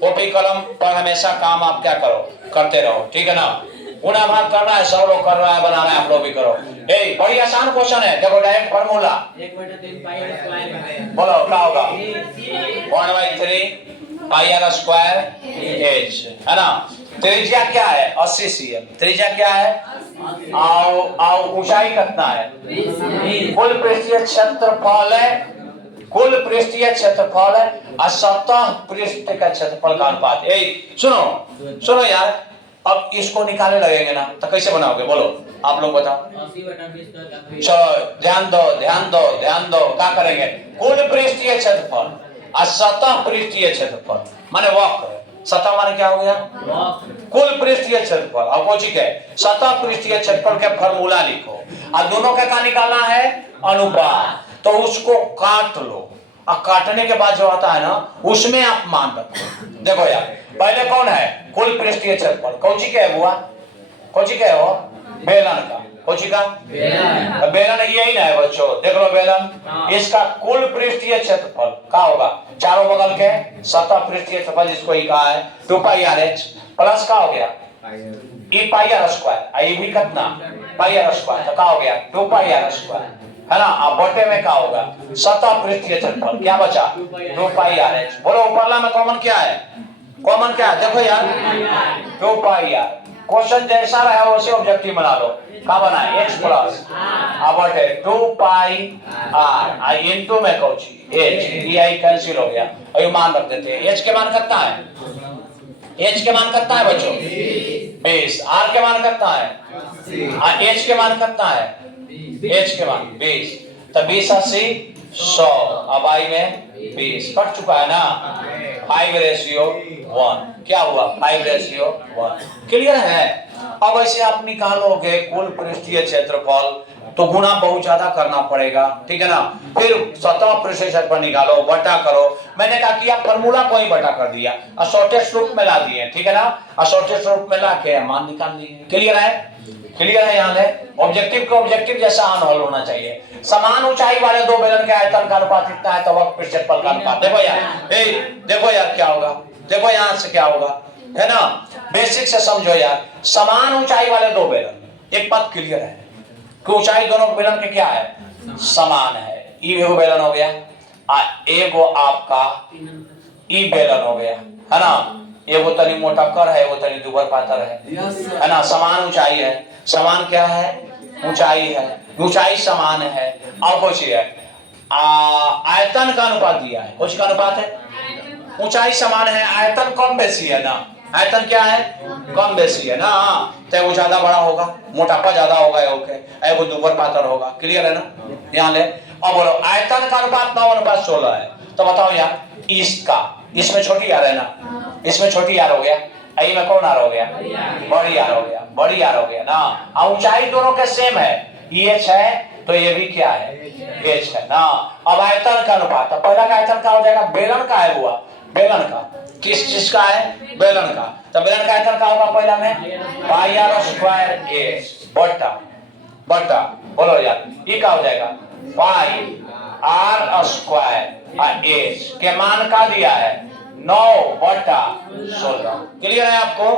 कॉपी कलम पर हमेशा काम आप क्या करो, करते रहो, ठीक है ना। गुना भाग करना है, सब लोग कर रहा है, बनाना है, आप लोग भी करो। बड़ी आसान क्वेश्चन है, देखो डायरेक्ट फार्मूला बोलो क्या होगा, 1/3 पाई आर स्क्वायर एच, है ना। त्रिज्या क्या है, 80 cm, त्रिज्या क्या है, आओ ऊंचाई कितना है, कुल पृष्ठीय क्षेत्रफल है, कुल पृष्ठीय क्षेत्रफल है और सतह पृष्ठ का क्षेत्रफल का अनुपात। सुनो सुनो यार, अब इसको निकालने लगेंगे ना तो कैसे बनाओगे, बोलो आप लोग बताओ। चलो ध्यान दो ध्यान दो ध्यान दो, क्या करेंगे, कुल पृष्ठीय क्षेत्रफल और सतह पृष्ठीय क्षेत्रफल माने वक्र, सतह माने क्या हो गया, कुल पृष्ठीय क्षेत्रफल, और कोची के सतह पृष्ठीय क्षेत्रफल के फार्मूला लिखो, और दोनों का क्या निकालना है, अनुपात। तो उसको काट लो, और काटने के बाद जो आता है ना उसमें आप मान रखो। देखो यार, पहले कौन है, कुल पृष्ठीय क्षेत्रफल, कोची के है बुआ, कोची के है वो, बेलन का, कोची का बेलन, बेलन यही ना है बच्चों, देख लो बेलन, इसका कुल पृष्ठीय क्षेत्रफल क्या होगा, चारों बगल के सतह पृष्ठीय क्षेत्रफल जिसको ही कहा है 2 पाई आर एच प्लस क्या हो गया, ई पाई आर स्क्वायर, ये भी कितना पाई आर स्क्वायर, तो क्या हो गया 2 पाई आर स्क्वायर, है ना। अब बटे में क्या होगा, सतह पृष्ठीय क्षेत्रफल क्या बचा, 2 पाई आर एच। बोलो ऊपरला में कॉमन क्या है, कॉमन क्या है, देखो यार 2 पाई आर, क्वेश्चन जैसा रहा वैसे ऑब्जेक्टिव बना लो, क्या बना है x प्लस अब बटे 2 पाई आर, आई इनटू में कौची h, ये आई कैंसिल हो गया, और ये मान रख देते हैं। h के मान कितना है, h के मान कितना है बच्चों 20, r के मान कितना है, h के मान कितना है, h के मान 20, तो 20 80 100, अब आई में 20 कट चुका है ना, 5:1, क्या हुआ 5:1, क्लियर है। अब ऐसे आप निकालोगे कुल पृष्ठीय क्षेत्रफल तो गुना बहुत ज्यादा करना पड़ेगा, ठीक है ना। फिर सतह पृष्ठीय क्षेत्रफल निकालो, बटा करो, मैंने कहा कि आप फार्मूला को ही बटा कर दिया और शॉर्टेस्ट रूप में ला दिए, ठीक है ना, और शॉर्टेस्ट रूप में ला के मान निकाल दिए। क्लियर है, क्लियर है। यहाँ है ऑब्जेक्टिव को ऑब्जेक्टिव जैसा हल होना चाहिए। समान ऊंचाई वाले दो बेलन के आयतन का अनुपात इतना है तो वक्र पृष्ठ क्षेत्रफल का अनुपात, देखो यार, देखो यार क्या होगा, देखो यहाँ से क्या होगा, है ना, बेसिक से समझो यार। समान ऊंचाई वाले दो बेलन, एक बात क्लियर है कि ऊंचाई दोनों बेलन के क्या है, समान है। ई बेलन हो गया, एगो आपका ई बेलन हो गया, है ना, एगो तनी मोटा कर है, एगो तनी दुबर पातर है ना, समान ऊंचाई है, समान क्या है, ऊंचाई है, ऊंचाई समान है। और कुछ है आयतन का अनुपात दिया है, कुछ का अनुपात है, ऊंचाई समान है, आयतन कम बेसी है ना, आयतन क्या है, कम बेसी है ना, तो वो ज्यादा बड़ा होगा, मोटापा ज्यादा होगा, एगो दुबर पातर होगा। क्लियर है ना, यहाँ ले। अब बोलो आयतन का अनुपात 9:16 है, तो बताओ यार इसका, इसमें छोटी आर है ना, इसमें छोटी आर हो गया, आई में कौन आर हो गया, बड़ी आर हो गया, बड़ी आर हो गया ना। और ऊंचाई दोनों के सेम है, एच है तो ये भी क्या है, एच है ना। अब आयतन का अनुपात, तो पहला का आयतन का हो जाएगा, बेलन का है हुआ, बेलन का किस चीज का है, बेलन का, तो बेलन का आयतन का होगा पहला में पाई आर स्क्वायर एच बटा बटा, बोलो यार ये क्या हो जाएगा, पाई आर स्क्वायर एच के मान का दिया है 9/16। क्लियर है आपको,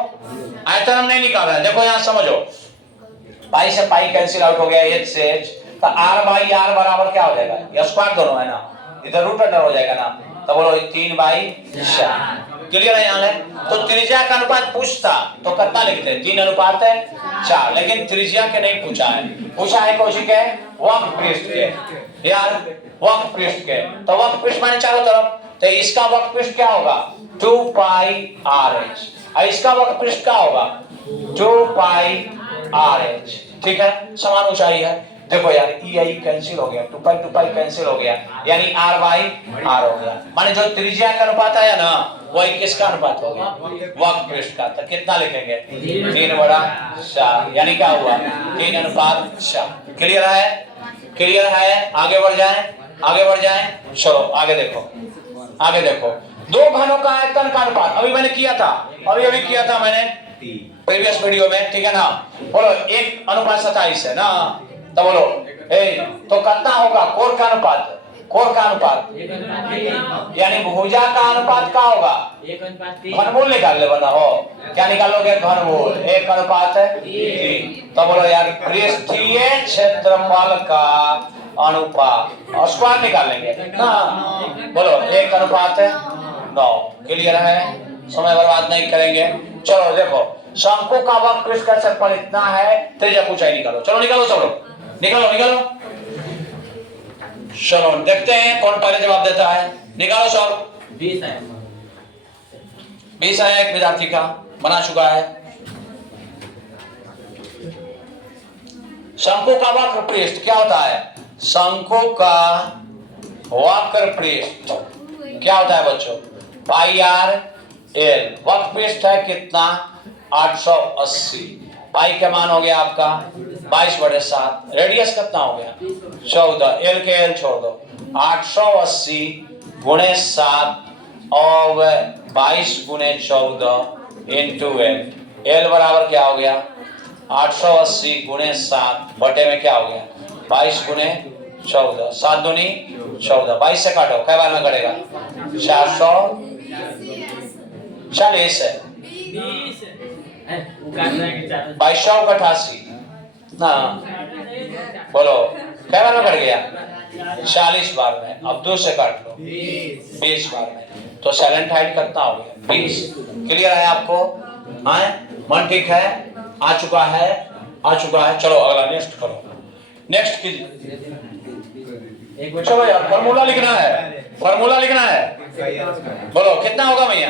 आयतन हम नहीं निकाल रहे हैं, देखो यहाँ समझो, पाई से पाई कैंसिल आउट हो गया, एच से एच, तो आर बाई आर बराबर क्या हो जाएगा, ये स्क्वायर दोनों है ना, इधर रूट अंडर हो जाएगा ना, तो बोलो 3/4। क्लियर है यहाँ ले। तो त्रिज्या का अनुपात पूछता तो कितना लिखते हैं, 3:4, लेकिन त्रिज्या के नहीं पूछा है, पूछा है कौन के, वक्र पृष्ठ के यार, वक्र पृष्ठ के, तो वक्र पृष्ठ माने चारों तरफ, तो इसका वक्र पृष्ठ क्या होगा 2 पाई आर एच, और इसका वक्र पृष्ठ क्या होगा 2 पाई आर एच, ठीक है, समान ऊंचाई है। देखो यार ई आई कैंसिल हो गया, 2 पाई कैंसिल हो गया, यानी आर बाई आर हो गया, माने जो त्रिज्या का अनुपात आया ना वही किसका अनुपात हो गया, वक्र पृष्ठ का। तो कितना लिखेंगे 3/4, यानी क्या हुआ 3:4। क्लियर है, क्लियर है। आगे बढ़ जाएं, आगे बढ़ जाएं, चलो आगे देखो, आगे देखो, दो घनों का आयतन का अनुपात अभी मैंने किया था, अभी किया था मैंने प्रीवियस वीडियो में, ठीक है ना। बोलो 1:27 है ना, तो बोलो तो कितना होगा कोण का अनुपात, कोण का अनुपात, यानी भुजा का अनुपात क्या होगा, घनमूल निकाल ले बना हो, क्या निकालोगे घनमूल, 1:3। तो बोलो यार पृष्ठीय क्षेत्रफल का अनुपात और स्क्वायर निकालेंगे ना, बोलो 1:9। क्लियर है, समय बर्बाद नहीं करेंगे। चलो देखो शंकु का वक्र पृष्ठ का क्षेत्रफल इतना है, त्रिज्या ऊंचाई निकालो, चलो निकालो सब लोग, निकालो निकालो। चलो देखते हैं कौन पहले जवाब देता है, निकालो सब। 20 है, 20 है एक विद्यार्थी का बना चुका है। शंकु का वक्र पृष्ठ क्या होता है, शंकु का वक्र पृष्ठ क्या होता है बच्चों, पाई आर एल। वक्र पृष्ठ है कितना, 880। पाई का मान हो गया आपका 22/7। रेडियस कितना हो गया 14, एल के एल छोड़ दो, 880 × 7 और 22 × 14 इंटू एल। एल बराबर क्या हो गया 880 × 7 बटे में क्या हो गया 22 × 14, 7 दूनी 14, 22 से काटो क्या बार में कटेगा 440 है, 2288 ना, बोलो क्या बार में कट गया 40 बार में। अब 2 से काट लो 20 बार में, तो साइलेंट हाइट कितना हो गया 20। क्लियर है आपको, हाँ मन ठीक है, आ चुका है, आ चुका है। चलो अगला नेक्स्ट करो, नेक्स्ट कीजिए। चलो यार फॉर्मूला लिखना है, फॉर्मूला लिखना है, बोलो कितना होगा भैया,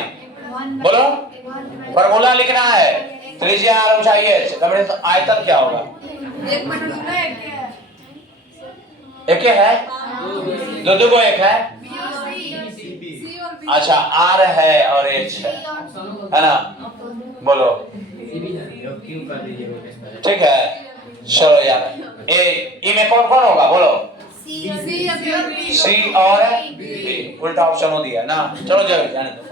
बोलो फॉर्मूला लिखना है। त्रिज्या और ऊंचाई h, आयतन क्या होगा, एक है, दो को एक है, अच्छा आर है और एच है ना, बोलो ठीक है। चलो यार ए में कौन कौन होगा, बोलो सी और बी, उल्टा ऑप्शन हो दिया ना। चलो जल्दी जाने दो,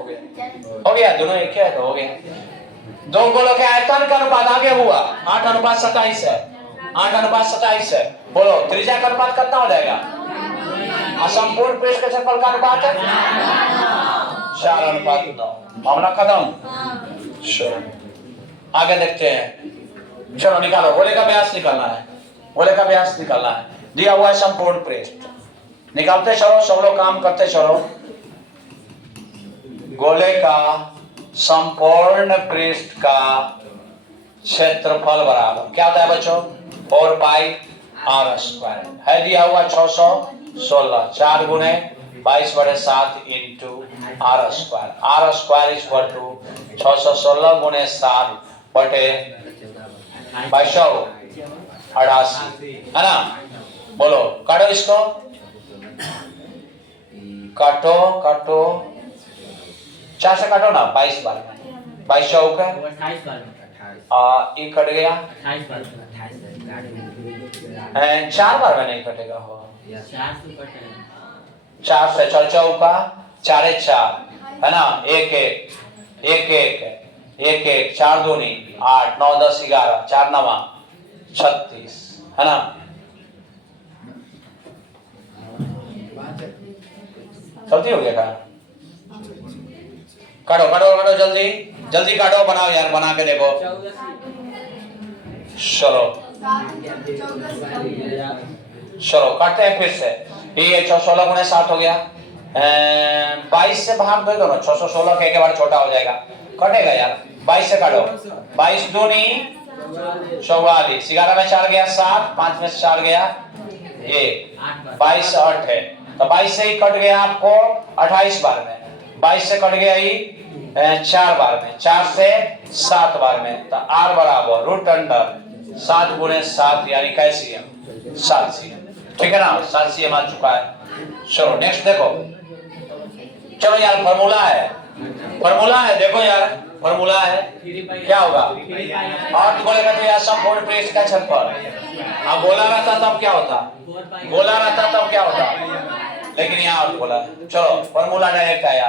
हो गया दोनों एक है तो हो गया। दो गोलों के आयतन का अनुपात आगे हुआ 8:27 है, 8:27 है। बोलो त्रिज्या का अनुपात कितना हो जाएगा, असंपूर्ण पृष्ठ के क्षेत्रफल का अनुपात है 4:9। मामला खत्म। चलो आगे देखते हैं, चलो निकालो, गोले का व्यास निकालना है, गोले का व्यास निकालना है, दिया हुआ है संपूर्ण पृष्ठ, निकालते चलो सब लोग काम करते चलो। गोले का संपूर्ण पृष्ठ का क्षेत्रफल बराबर क्या होता है बच्चों 4πr² है, दिया हुआ 616, 4 × 22/7 into r², r² equal to 616 × 7 बटे 2288 है ना। बोलो काटो इसको, काटो काटो 4 से काटो ना 22 बार में, 22 चौक है, 1 कट गया, 4 बार में नहीं कटेगा, हो 4 से 4 चौका 4 4 है ना, 1 1 1 1 1 4 दूनी 8 9 10 11 4 9 36 है ना। जल्दी हो गया का, काटो काटो काटो जल्दी जल्दी काटो, बनाओ यार बना के देखो। चलो चलो काटते हैं फिर से, ये 616 × 7 हो गया, 22 से भाग दे दो ना, 616 के बार छोटा हो जाएगा, कटेगा यार 22 से काटो, 22 दूनी 44, 11 में 4 गया 7, 5 में 4 गया 1, 22 8 है, तो 22 से ही कट गया आपको 28 बार में, 22 से कट गया ही 4 बार में, 4 से 7 बार में, तो r बराबर √7 × 7 यानी कैसी है 7 cm, ठीक है ना, 7 cm आ चुका है। चलो नेक्स्ट देखो, चलो यार फॉर्मूला है, फॉर्मूला है देखो यार, फॉर्मूला है क्या होगा, और गोले का तो संपूर्ण पृष्ठ का क्षेत्रफल, अब गोला रहता तब क्या होता, गोला रहता तब क्या होता, लेकिन यहाँ बोला है। चलो फॉर्मूला डायरेक्ट आया,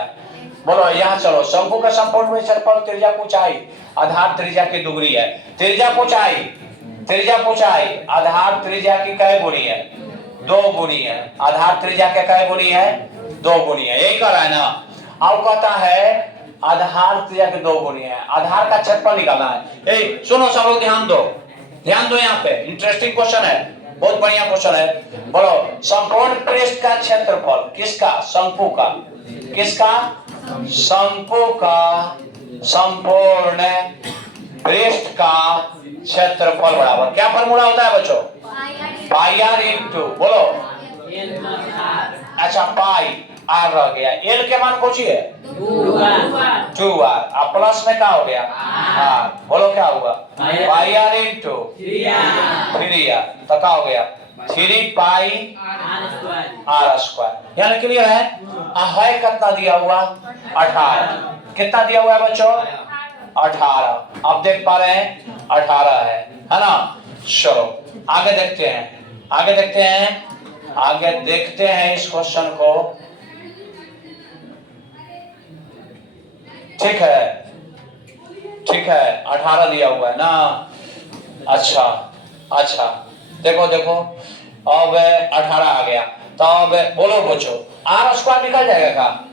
बोलो यहाँ चलो, शंकु का संपूर्ण क्षेत्रफल त्रिज्या ऊंचाई आधार त्रिज्या की दुगुनी है, त्रिज्या ऊंचाई आधार त्रिज्या की कै गुणी है 2 गुनी है। आधार त्रिज्या के क्या गुनी है? 2 गुनी है। यही कर रहा है ना। अब कहता है आधार त्रिज्या के 2 गुनी है। आधार का क्षेत्रफल निकालना है। ए सुनो सब लोग, ध्यान दो, ध्यान दो, यहाँ पे इंटरेस्टिंग क्वेश्चन है, बहुत बढ़िया क्वेश्चन है। बोलो संपूर्ण पृष्ठ का क्षेत्रफल किसका? शंकु का। किसका? शंकु का संपूर्ण पृष्ठ का क्षेत्रफल बराबर क्या फॉर्मूला होता है बच्चों? पाई आर इंटू, बोलो अच्छा पाई आर रह गया, एल के मान पूछी है 2r, अब प्लस में क्या हो गया आर, बोलो क्या हुआ? पाई आर इंटू 3r, तो क्या हो गया 3 पाई आर स्क्वायर। यानी क्लियर है? है कितना दिया हुआ? 18। कितना दिया हुआ है बच्चों? 18। अब देख पा रहे हैं 18 है ना। चलो आगे देखते हैं, आगे देखते हैं, आगे देखते हैं इस क्वेश्चन को। ठीक है, ठीक है, 18 दिया हुआ है ना। अच्छा अच्छा, देखो देखो अब 18 आ गया, तो अब बोलो बच्चों आर स्क्वायर निकल जाएगा का?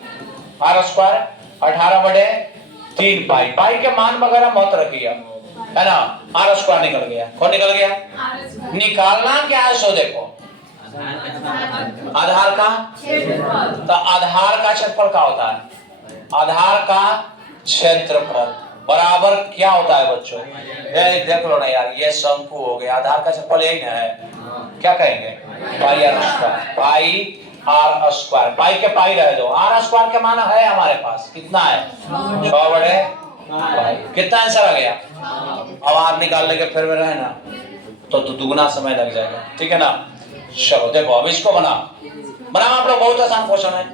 आर स्क्वायर 18/3 पाई, पाई के मान वगैरह मत रखिए, है ना। आर स्क्वायर निकल गया। कौन निकल गया? निकालना क्या है सो देखो, आधार का क्षेत्रफल। तो आधार का क्षेत्रफल क्या होता है? आधार का क्षेत्रफल बराबर क्या होता है बच्चों? ये देख लो ना यार, ये शंकु हो गया, आधार का क्षेत्रफल यही ना है, क्या कहेंगे? Pi R square, pi R square, pi के पाई रह दो, आर स्क्वायर के मान है हमारे पास कितना है? 6/पाई। कितना आंसर आ गया? अब आर निकालने के फिर में रहे ना तो दुगना समय लग जाएगा, ठीक है ना। चलो देखो अब इसको बना आप लोग, बहुत आसान क्वेश्चन है।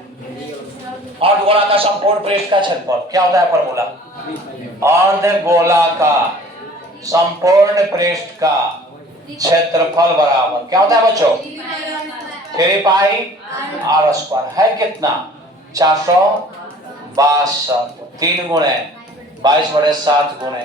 अर्धगोला का संपूर्ण पृष्ठ का क्षेत्रफल क्या होता है? फॉर्मूला अर्धगोला का संपूर्ण पृष्ठ का क्षेत्रफल बराबर क्या होता है बच्चों? 3 पाई आर स्क्वायर। है कितना? 462। 3 गुणे 22/7 गुणे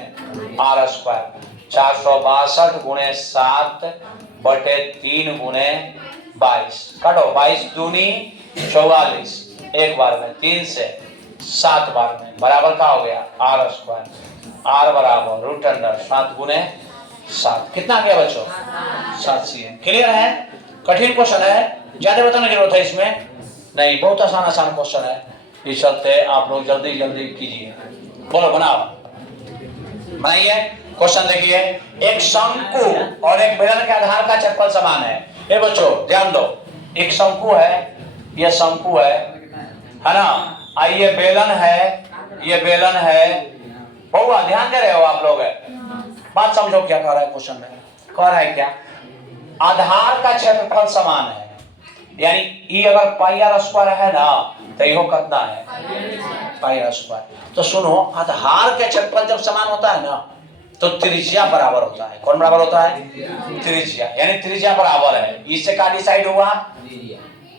आर स्क्वायर, 462 गुणे 7/3 गुणे 22। काटो, 22 दूनी 44, एक बार में 3 से 7 बार में बराबर क्या हो गया? Are square. आर बराबर √7 गुणे 7। कितना गया बच्चों? 7 cm। क्लियर है? कठिन क्वेश्चन है, ज्यादा बताने की जरूरत है इसमें नहीं, बहुत आसान आसान क्वेश्चन है। इस चलते आप लोग जल्दी जल्दी कीजिए। बोलो बनाओ, बनाइए। क्वेश्चन देखिए, एक शंकु और एक बेलन के आधार का क्षेत्रफल समान है। ये बच्चों ध्यान दो, एक शंकु है, ये शंकु है ना, ये बेलन है, ये बेलन है। बहुआ ध्यान दे रहे हो आप लोग? बात समझो क्या कह रहा है क्वेश्चन में? कह रहा है क्या? आधार का क्षेत्रफल समान है, यानी ये अगर पाई आर स्क्वायर है ना तो ये कितना है? पाई आर स्क्वायर। तो सुनो, आधार के क्षेत्रफल जब समान होता है ना तो त्रिज्या बराबर होता है। कौन बराबर होता है? त्रिज्या, यानी त्रिज्या बराबर है। इससे क्या डिसाइड हुआ?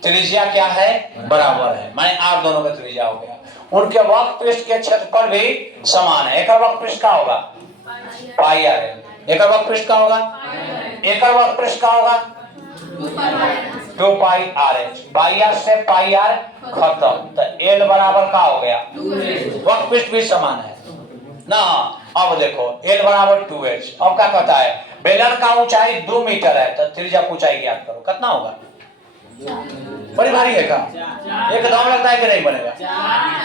त्रिज्या क्या है? बराबर है, माने आप दोनों का त्रिज्या हो गया। उनके वक्र पृष्ठ के क्षेत्रफल भी समान है। एक वक्र पृष्ठ का होगा पाई आर है, एक वक्र पृष्ठ का होगा, एक वक्र पृष्ठ का होगा 2 पाई आर एच। पाई आर से पाई आर खत्म, तो एल बराबर का हो गया? वक्र पृष्ठ भी समान है ना। अब देखो एल बराबर 2h। अब क्या कहता है? बेलन का ऊंचाई 2 मीटर है, तो त्रिज्या की ऊंचाई ज्ञात करो। कितना होगा? बड़ी भारी है का? एकदम लगता है कि नहीं बनेगा?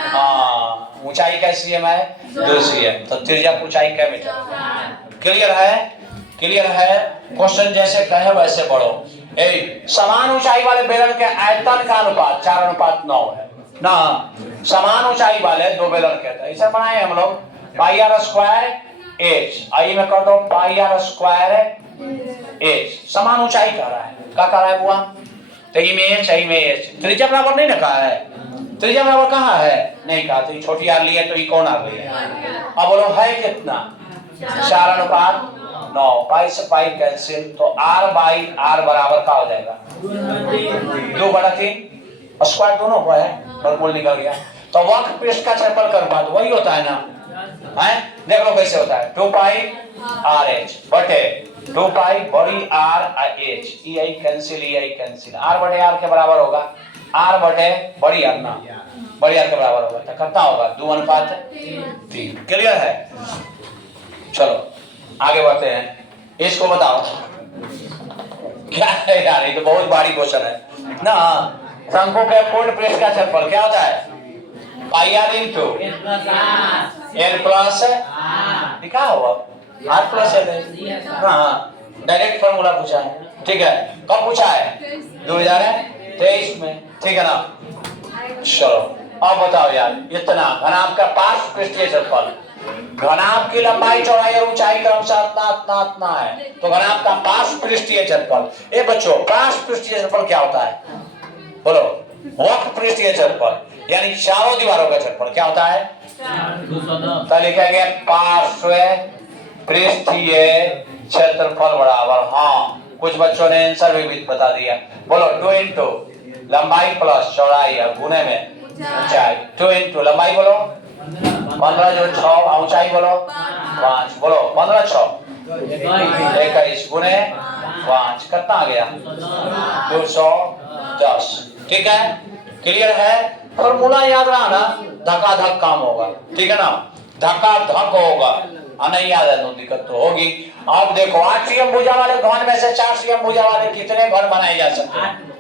हाँ, ऊंचाई का cm है 2 cm, तो त्रिज्या की ऊंचाई क्या मीटर? क्लियर है? क्लियर है? क्वेश्चन जैसे कहे वैसे बढ़ो। समान ऊंचाई वाले बेलन के आयतन का अनुपात 4:9 है ना। समान ऊंचाई वाले दो बेलन के, तो ऐसा बनाए हम लोग पाई आर स्क्वायर एच, आई में कर दो पाई आर स्क्वायर एच। समान ऊंचाई कह रहा है, क्या कह रहा है बुआ? तो इमेज त्रिज्या बराबर नहीं ना कहा है? त्रिज्या बराबर कहाँ है? नहीं कहा। तो छोटी आर ली है तो ये कौन आर ली है? अब बोलो है कितना? 4:9। पाई से पाई कैंसिल, तो आर बाई आर बराबर क्या हो जाएगा? 2/3। स्क्वायर दोनों को है, वर्गमूल निकल गया। तो वक्र पृष्ठ का क्षेत्रफल का अनुपात वही होता है ना, है? देख लो कैसे होता है, 2 पाई आर एच बटे 2 पाई बड़ी R H, E cancel, R बटे आर के बराबर होगा, आर बटे बड़ी आर ना, बड़ी आर के बराबर होगा, तो कितना होगा 2:3। क्लियर है? चलो आगे बढ़ते हैं, इसको बताओ क्या है यार, ये तो बहुत भारी क्वेश्चन है ना। शंकु के पूर्ण पृष्ठ का क्षेत्रफल क्या होता है? पाई आर इंटू एल प्लस लिखा हुआ आर प्लस एल है। हाँ डायरेक्ट फॉर्मूला पूछा है, ठीक है। कब पूछा है? 2023 में, ठीक है ना। चलो अब बताओ यार, इतना घनाभ का पार्श्व पृष्ठीय क्षेत्रफल, घनाभ की लंबाई चौड़ाई और ऊंचाई क्रमशः इतना है, तो घनाभ का पार्श्व पृष्ठीय क्षेत्रफल। ए बच्चों पार्श्व पृष्ठीय क्षेत्रफल क्या होता है? बोलो। वक्र पृष्ठीय क्षेत्रफल यानी चारों दीवारों का क्षेत्रफल क्या होता है? तो लिखेंगे पार्श्व पृष्ठीय क्षेत्रफल बराबर, हाँ कुछ बच्चों ने आंसर भी बता दिया। बोलो 2 इंटू लंबाई प्लस चौड़ाई और गुने में ऊंचाई, 2 इंटू लंबाई बोलो 15 जो 6, ऊंचाई बोलो 5, बोलो 15 6 21 गुने 5 कितना आ गया? 210। ठीक है, क्लियर है? फॉर्मूला याद रहा ना, धक्का धक काम होगा, ठीक है ना, धक्का धक होगा। नहीं याद है तो दिक्कत तो होगी। अब देखो 8 सीएम भुजा वाले घन में से 4 सीएम भुजा वाले कितने घन बनाए जा सकते हैं?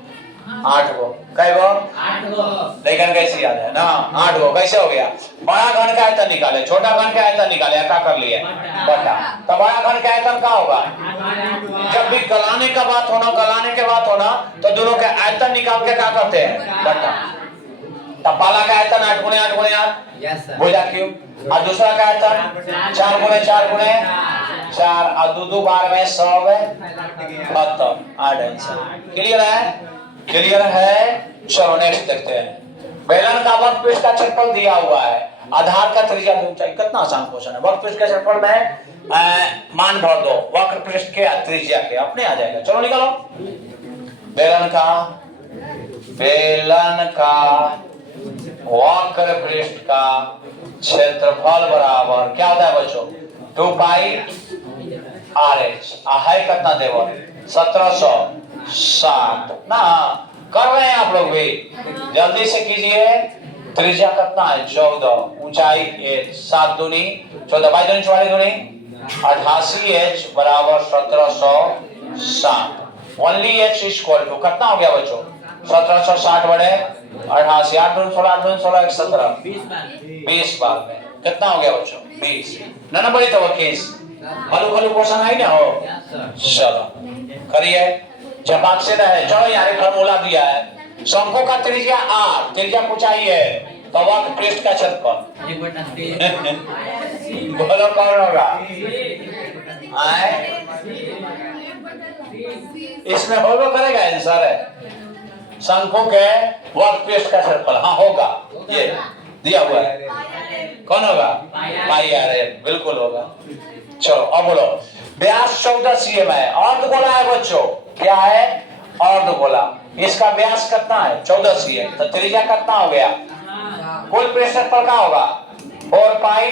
8 गो। कै गो? 8 गो। लेकिन कैसे याद है ना? 8 गो। कैसे हो गया? बड़ा घन का आयतन निकाले, छोटा घन का आयतन निकाले, क्या कर लिए? बटा। तो बड़ा घन का आयतन क्या होगा? जब भी गलाने का बात होना, गलाने के बात होना, तो दोनों के आयतन निकाल के क्या करते हैं? बटा। तब पहला का आयतन 8 गुणे 8 गुणे 8 भुजा क्यों, और दूसरा का आयतन 4 गुणे 4 गुणे 4, और दो बार में 100 खत्म। 8 आंसर। क्लियर है? क्लियर है? चलो नेक्स्ट देखते हैं। बेलन का वक्र पृष्ठ का क्षेत्रफल दिया हुआ है, आधार का त्रिज्या की ऊंचाई। कितना आसान क्वेश्चन है। वक्र पृष्ठ का क्षेत्रफल में मान भर दो, वक्र पृष्ठ के त्रिज्या के, अपने आ जाएगा। चलो निकालो। बेलन का वक्र पृष्ठ का क्षेत्रफल बराबर क्या होता है बच्चों? 2 पाई आर एच। है कितना देवर? 1760 ना। कर रहे हैं आप लोग भी, जल्दी से कीजिए। त्रिज्या कितना है? 14, ऊंचाई 8, 7 दूनी 14, 22 दूनी 44 दूनी 88 एच बराबर 1760। ओनली एच इक्वल टू कितना हो गया बच्चों? 1760 बड़े 88, 8 दूनी 16, 8 दूनी 16, 17, 20 बार में कितना हो गया बच्चों? 20 ना बड़ी तो case hello hello question I ना हो। चलो करिए, जवाब से रहे। चलो यार फॉर्मूला दिया है, शंकु का त्रिज्या r, त्रिज्या ऊंचाई है, तो वक्र पृष्ठ का क्षेत्रफल बोलो कौन होगा? इसमें होगा करेगा आंसर है शंकु के वक्र पृष्ठ का क्षेत्रफल। हाँ होगा, ये दिया हुआ है। कौन होगा? पाई आर एल, बिल्कुल होगा। चलो अब बोलो। व्यास 14 सीएम है, अर्धगोला है बच्चों। क्या है? अर्धगोला। इसका व्यास कितना है? 14 सीएम। तो त्रिज्या कितना हो गया? कुल पृष्ठफल क्या होगा? 4 पाई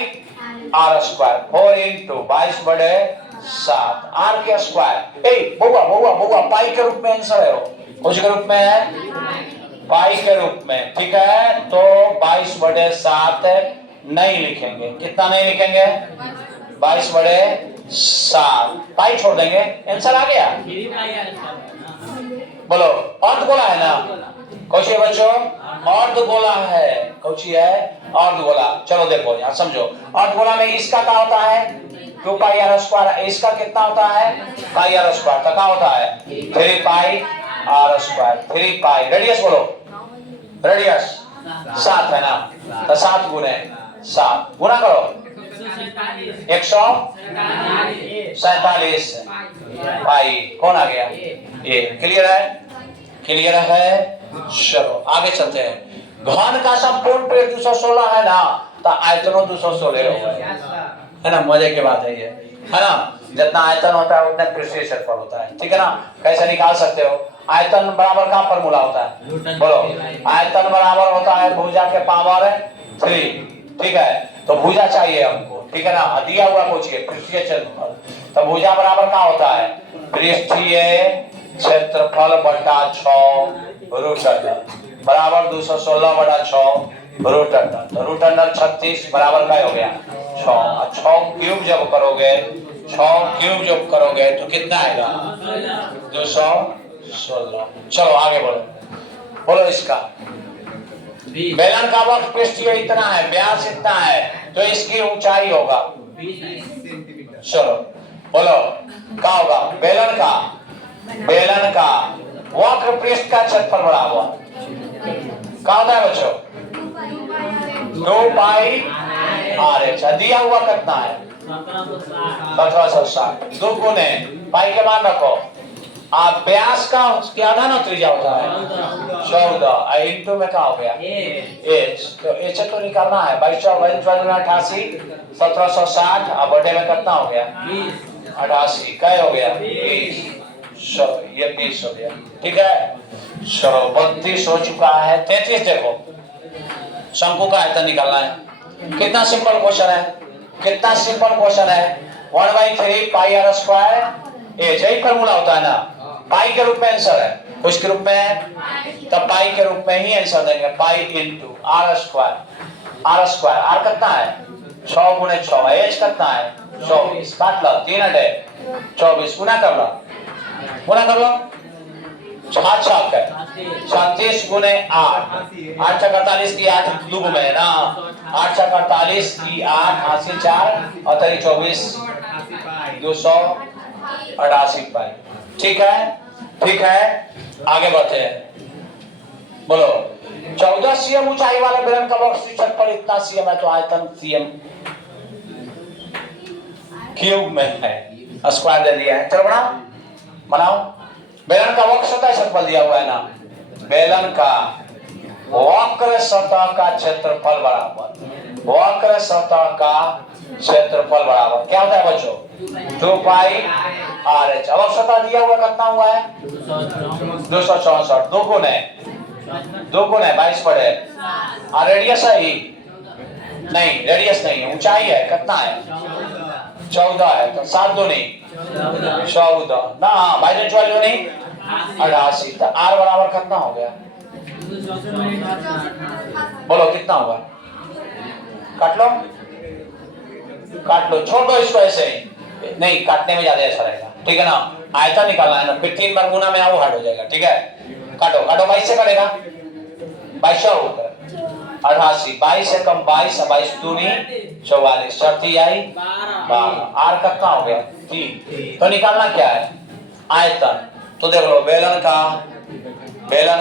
आर स्क्वायर, 4 इंटू 22 बड़े 7 आर के स्क्वायर। ए बुआ पाई के रूप में आंसर है, कुछ के रूप में है, पाई के रूप में। ठीक है, तो 22 बड़े 7 नहीं लिखेंगे। कितना नहीं लिखेंगे? 22 बड़े 7, पाई छोड़ देंगे, आंसर आ गया। बोलो अर्धगोला है ना? कौची है बच्चों? अर्धगोला है। कौची है? अर्धगोला। चलो देखो यहाँ समझो, अर्धगोला में इसका क्या होता है? 2 पाई आर स्क्वायर। इसका कितना होता है? पाई आर स्क्वायर। तो क्या होता है? 3 पाई आर स्क्वायर। 3 पाई रेडियस बोलो, रेडियस 7 है ना, तो 7 गुने 7 गुना करो 147 पाई। कौन आ गया? ये। क्लियर है? क्लियर है? चलो आगे चलते हैं। घन का संपूर्ण पृष्ठ 216 है ना, तो आयतनों 216 होगा, है ना। मजे की बात है ये, है ना। जितना आयतन होता है उतना पृष्ठीय क्षेत्रफल होता है, ठीक है ना। कैसे निकाल सकते हो? आयतन बराबर का फॉर्मूला होता है, बोलो। आयतन बराबर होता है भुजा के पावर 3, ठीक है। तो भुजा चाहिए हमको, ठीक है ना, दिया हुआ पूछिए पृष्ठीय क्षेत्रफल, तो भुजा बराबर क्या होता है, पृष्ठीय क्षेत्रफल बटा 6 रूट अंडर बराबर 216 बटा 6 रूट अंडर, तो रूट अंडर 36 बराबर क्या हो गया 6, 6 क्यूब जब करोगे 6 क्यूब जब करोगे तो कितना आएगा 216। चलो आगे बोलो, बोलो इसका बेलन का वक्र पृष्ठीय इतना है, व्यास इतना है, तो इसकी ऊंचाई होगा 20 सेंटीमीटर। चलो बोलो क्या होगा, बेलन का वक्र पृष्ठ का क्षेत्रफल बराबर क्या होता है बच्चों 2 पाई आर एच। दिया हुआ कितना है 1760, 2 गुने पाई के मान रखो, आप व्यास का क्या था ना त्रिज्या होता है 14 इंटू में क्या हो गया एच, तो एच तो निकालना है 22 1760 अब बटे में कितना हो गया 88, क्या हो गया 20, ये 20 हो गया, ठीक है। चलो 32 हो चुका है, 33 देखो शंकु का आयतन निकालना है, कितना सिंपल क्वेश्चन है, कितना सिंपल क्वेश्चन है, 1/3 पाई आर स्क्वायर एच, यही फॉर्मूला होता है ना, पाई के रूप में आंसर है, उसके रूप में तब पाई के रूप में ही आंसर देंगे, pi into R square, R कितना है 6 गुने 6, एच कितना है 24, काट लो 3 अटे 24, गुना कर लो 36 गुने 8, 8 48 की 8 दो में ना, 8 48 की 8 80 4 और 24 288 पाई, ठीक है आगे बढ़ते हैं, बोलो 14 सीएम ऊंचाई वाले बेलन का वक्र क्षेत्रफल इतना सीएम है, तो आयतन सीएम क्यूब में है, स्क्वायर दे दिया है, चलो बनाओ बेलन का वक्र सतह क्षेत्रफल दिया हुआ है ना, बेलन का वक्र सतह का क्षेत्रफल बराबर, वक्र सतह का क्षेत्रफल बराबर क्या होता है बच्चों 2 पाई आर एच। अब सतह दिया हुआ कितना हुआ है 264, 2 गुने 22 पड़े, और रेडियस है ही नहीं, रेडियस नहीं है, ऊंचाई है कितना है 14 है, तो 7 2 नहीं 14 ना, 22 वाली नहीं 88, तो आर बराबर कितना हो गया बोलो कितना होगा, काट लो छोड़ दो इसको, ऐसे ही नहीं काटने में ज्यादा अच्छा रहेगा, ठीक है ना, आयतन निकालना है ना, फिर 3 बार गुना में आओ हार्ड हो जाएगा, ठीक है, काटो 22 से करेगा 22 होकर 88, 22 से कम 22, 22 दूनी 44, शर्ती आई 12, आर कितना हो गया 3, तो निकालना क्या है आयतन, तो देख लो बेलन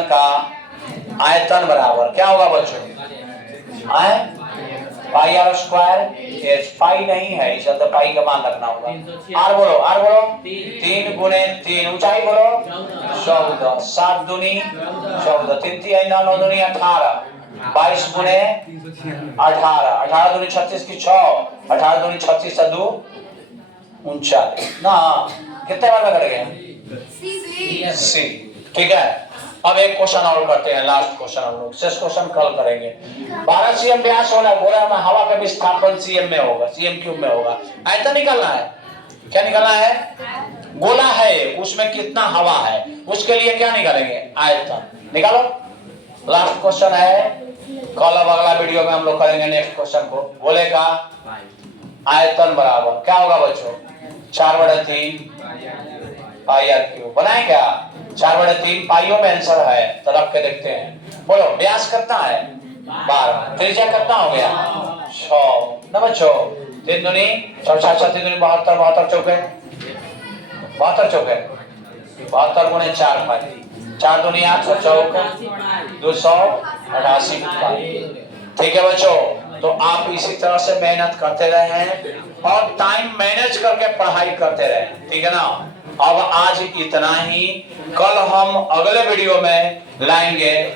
का आयतन बराबर क्या होगा बच्चों पाई आर स्क्वायर एच, पाई नहीं है इसे तो पाई का मान रखना होगा, आर बोलो 3 गुने 3, ऊंचाई बोलो 14, 7 दूनी 14, 3 3 9 9 दूनी 18, 22 गुने 18, 18 दूनी 36 की 6, 18 दूनी 36 से 2 39 ना, कितने बार में करेंगे सी, ठीक है। अब एक क्वेश्चन और करते हैं, लास्ट क्वेश्चन हम लोग, शेष क्वेश्चन कल करेंगे। 12 सीएम व्यास वाला गोला में हवा का विस्थापन सीएम में होगा, सीएम क्यूब में होगा, आयतन निकालना है, क्या निकालना है गोला है उसमें कितना हवा है, उसके लिए क्या निकालेंगे आयतन निकालो, लास्ट क्वेश्चन है, कल अब अगला वीडियो में हम लोग करेंगे नेक्स्ट क्वेश्चन को, गोले का आयतन बराबर क्या होगा बच्चों 4/3 पाई आर क्यूब, बनाए क्या 4/3 पाइयों में आंसर है, तो रख के देखते हैं, बोलो व्यास कितना है 12, त्रिज्या कितना हो गया 6 ना बच्चों, 3 दूनी 4 7 7 दूनी 72, 72 चौके 72 गुने 4 पाई, 4 दूनी 8 चौक 288 पाई, ठीक है बच्चों। तो आप इसी तरह से मेहनत करते रहे और टाइम मैनेज करके पढ़ाई करते रहे, ठीक है ना। अब आज इतना ही, कल हम अगले वीडियो में लाएंगे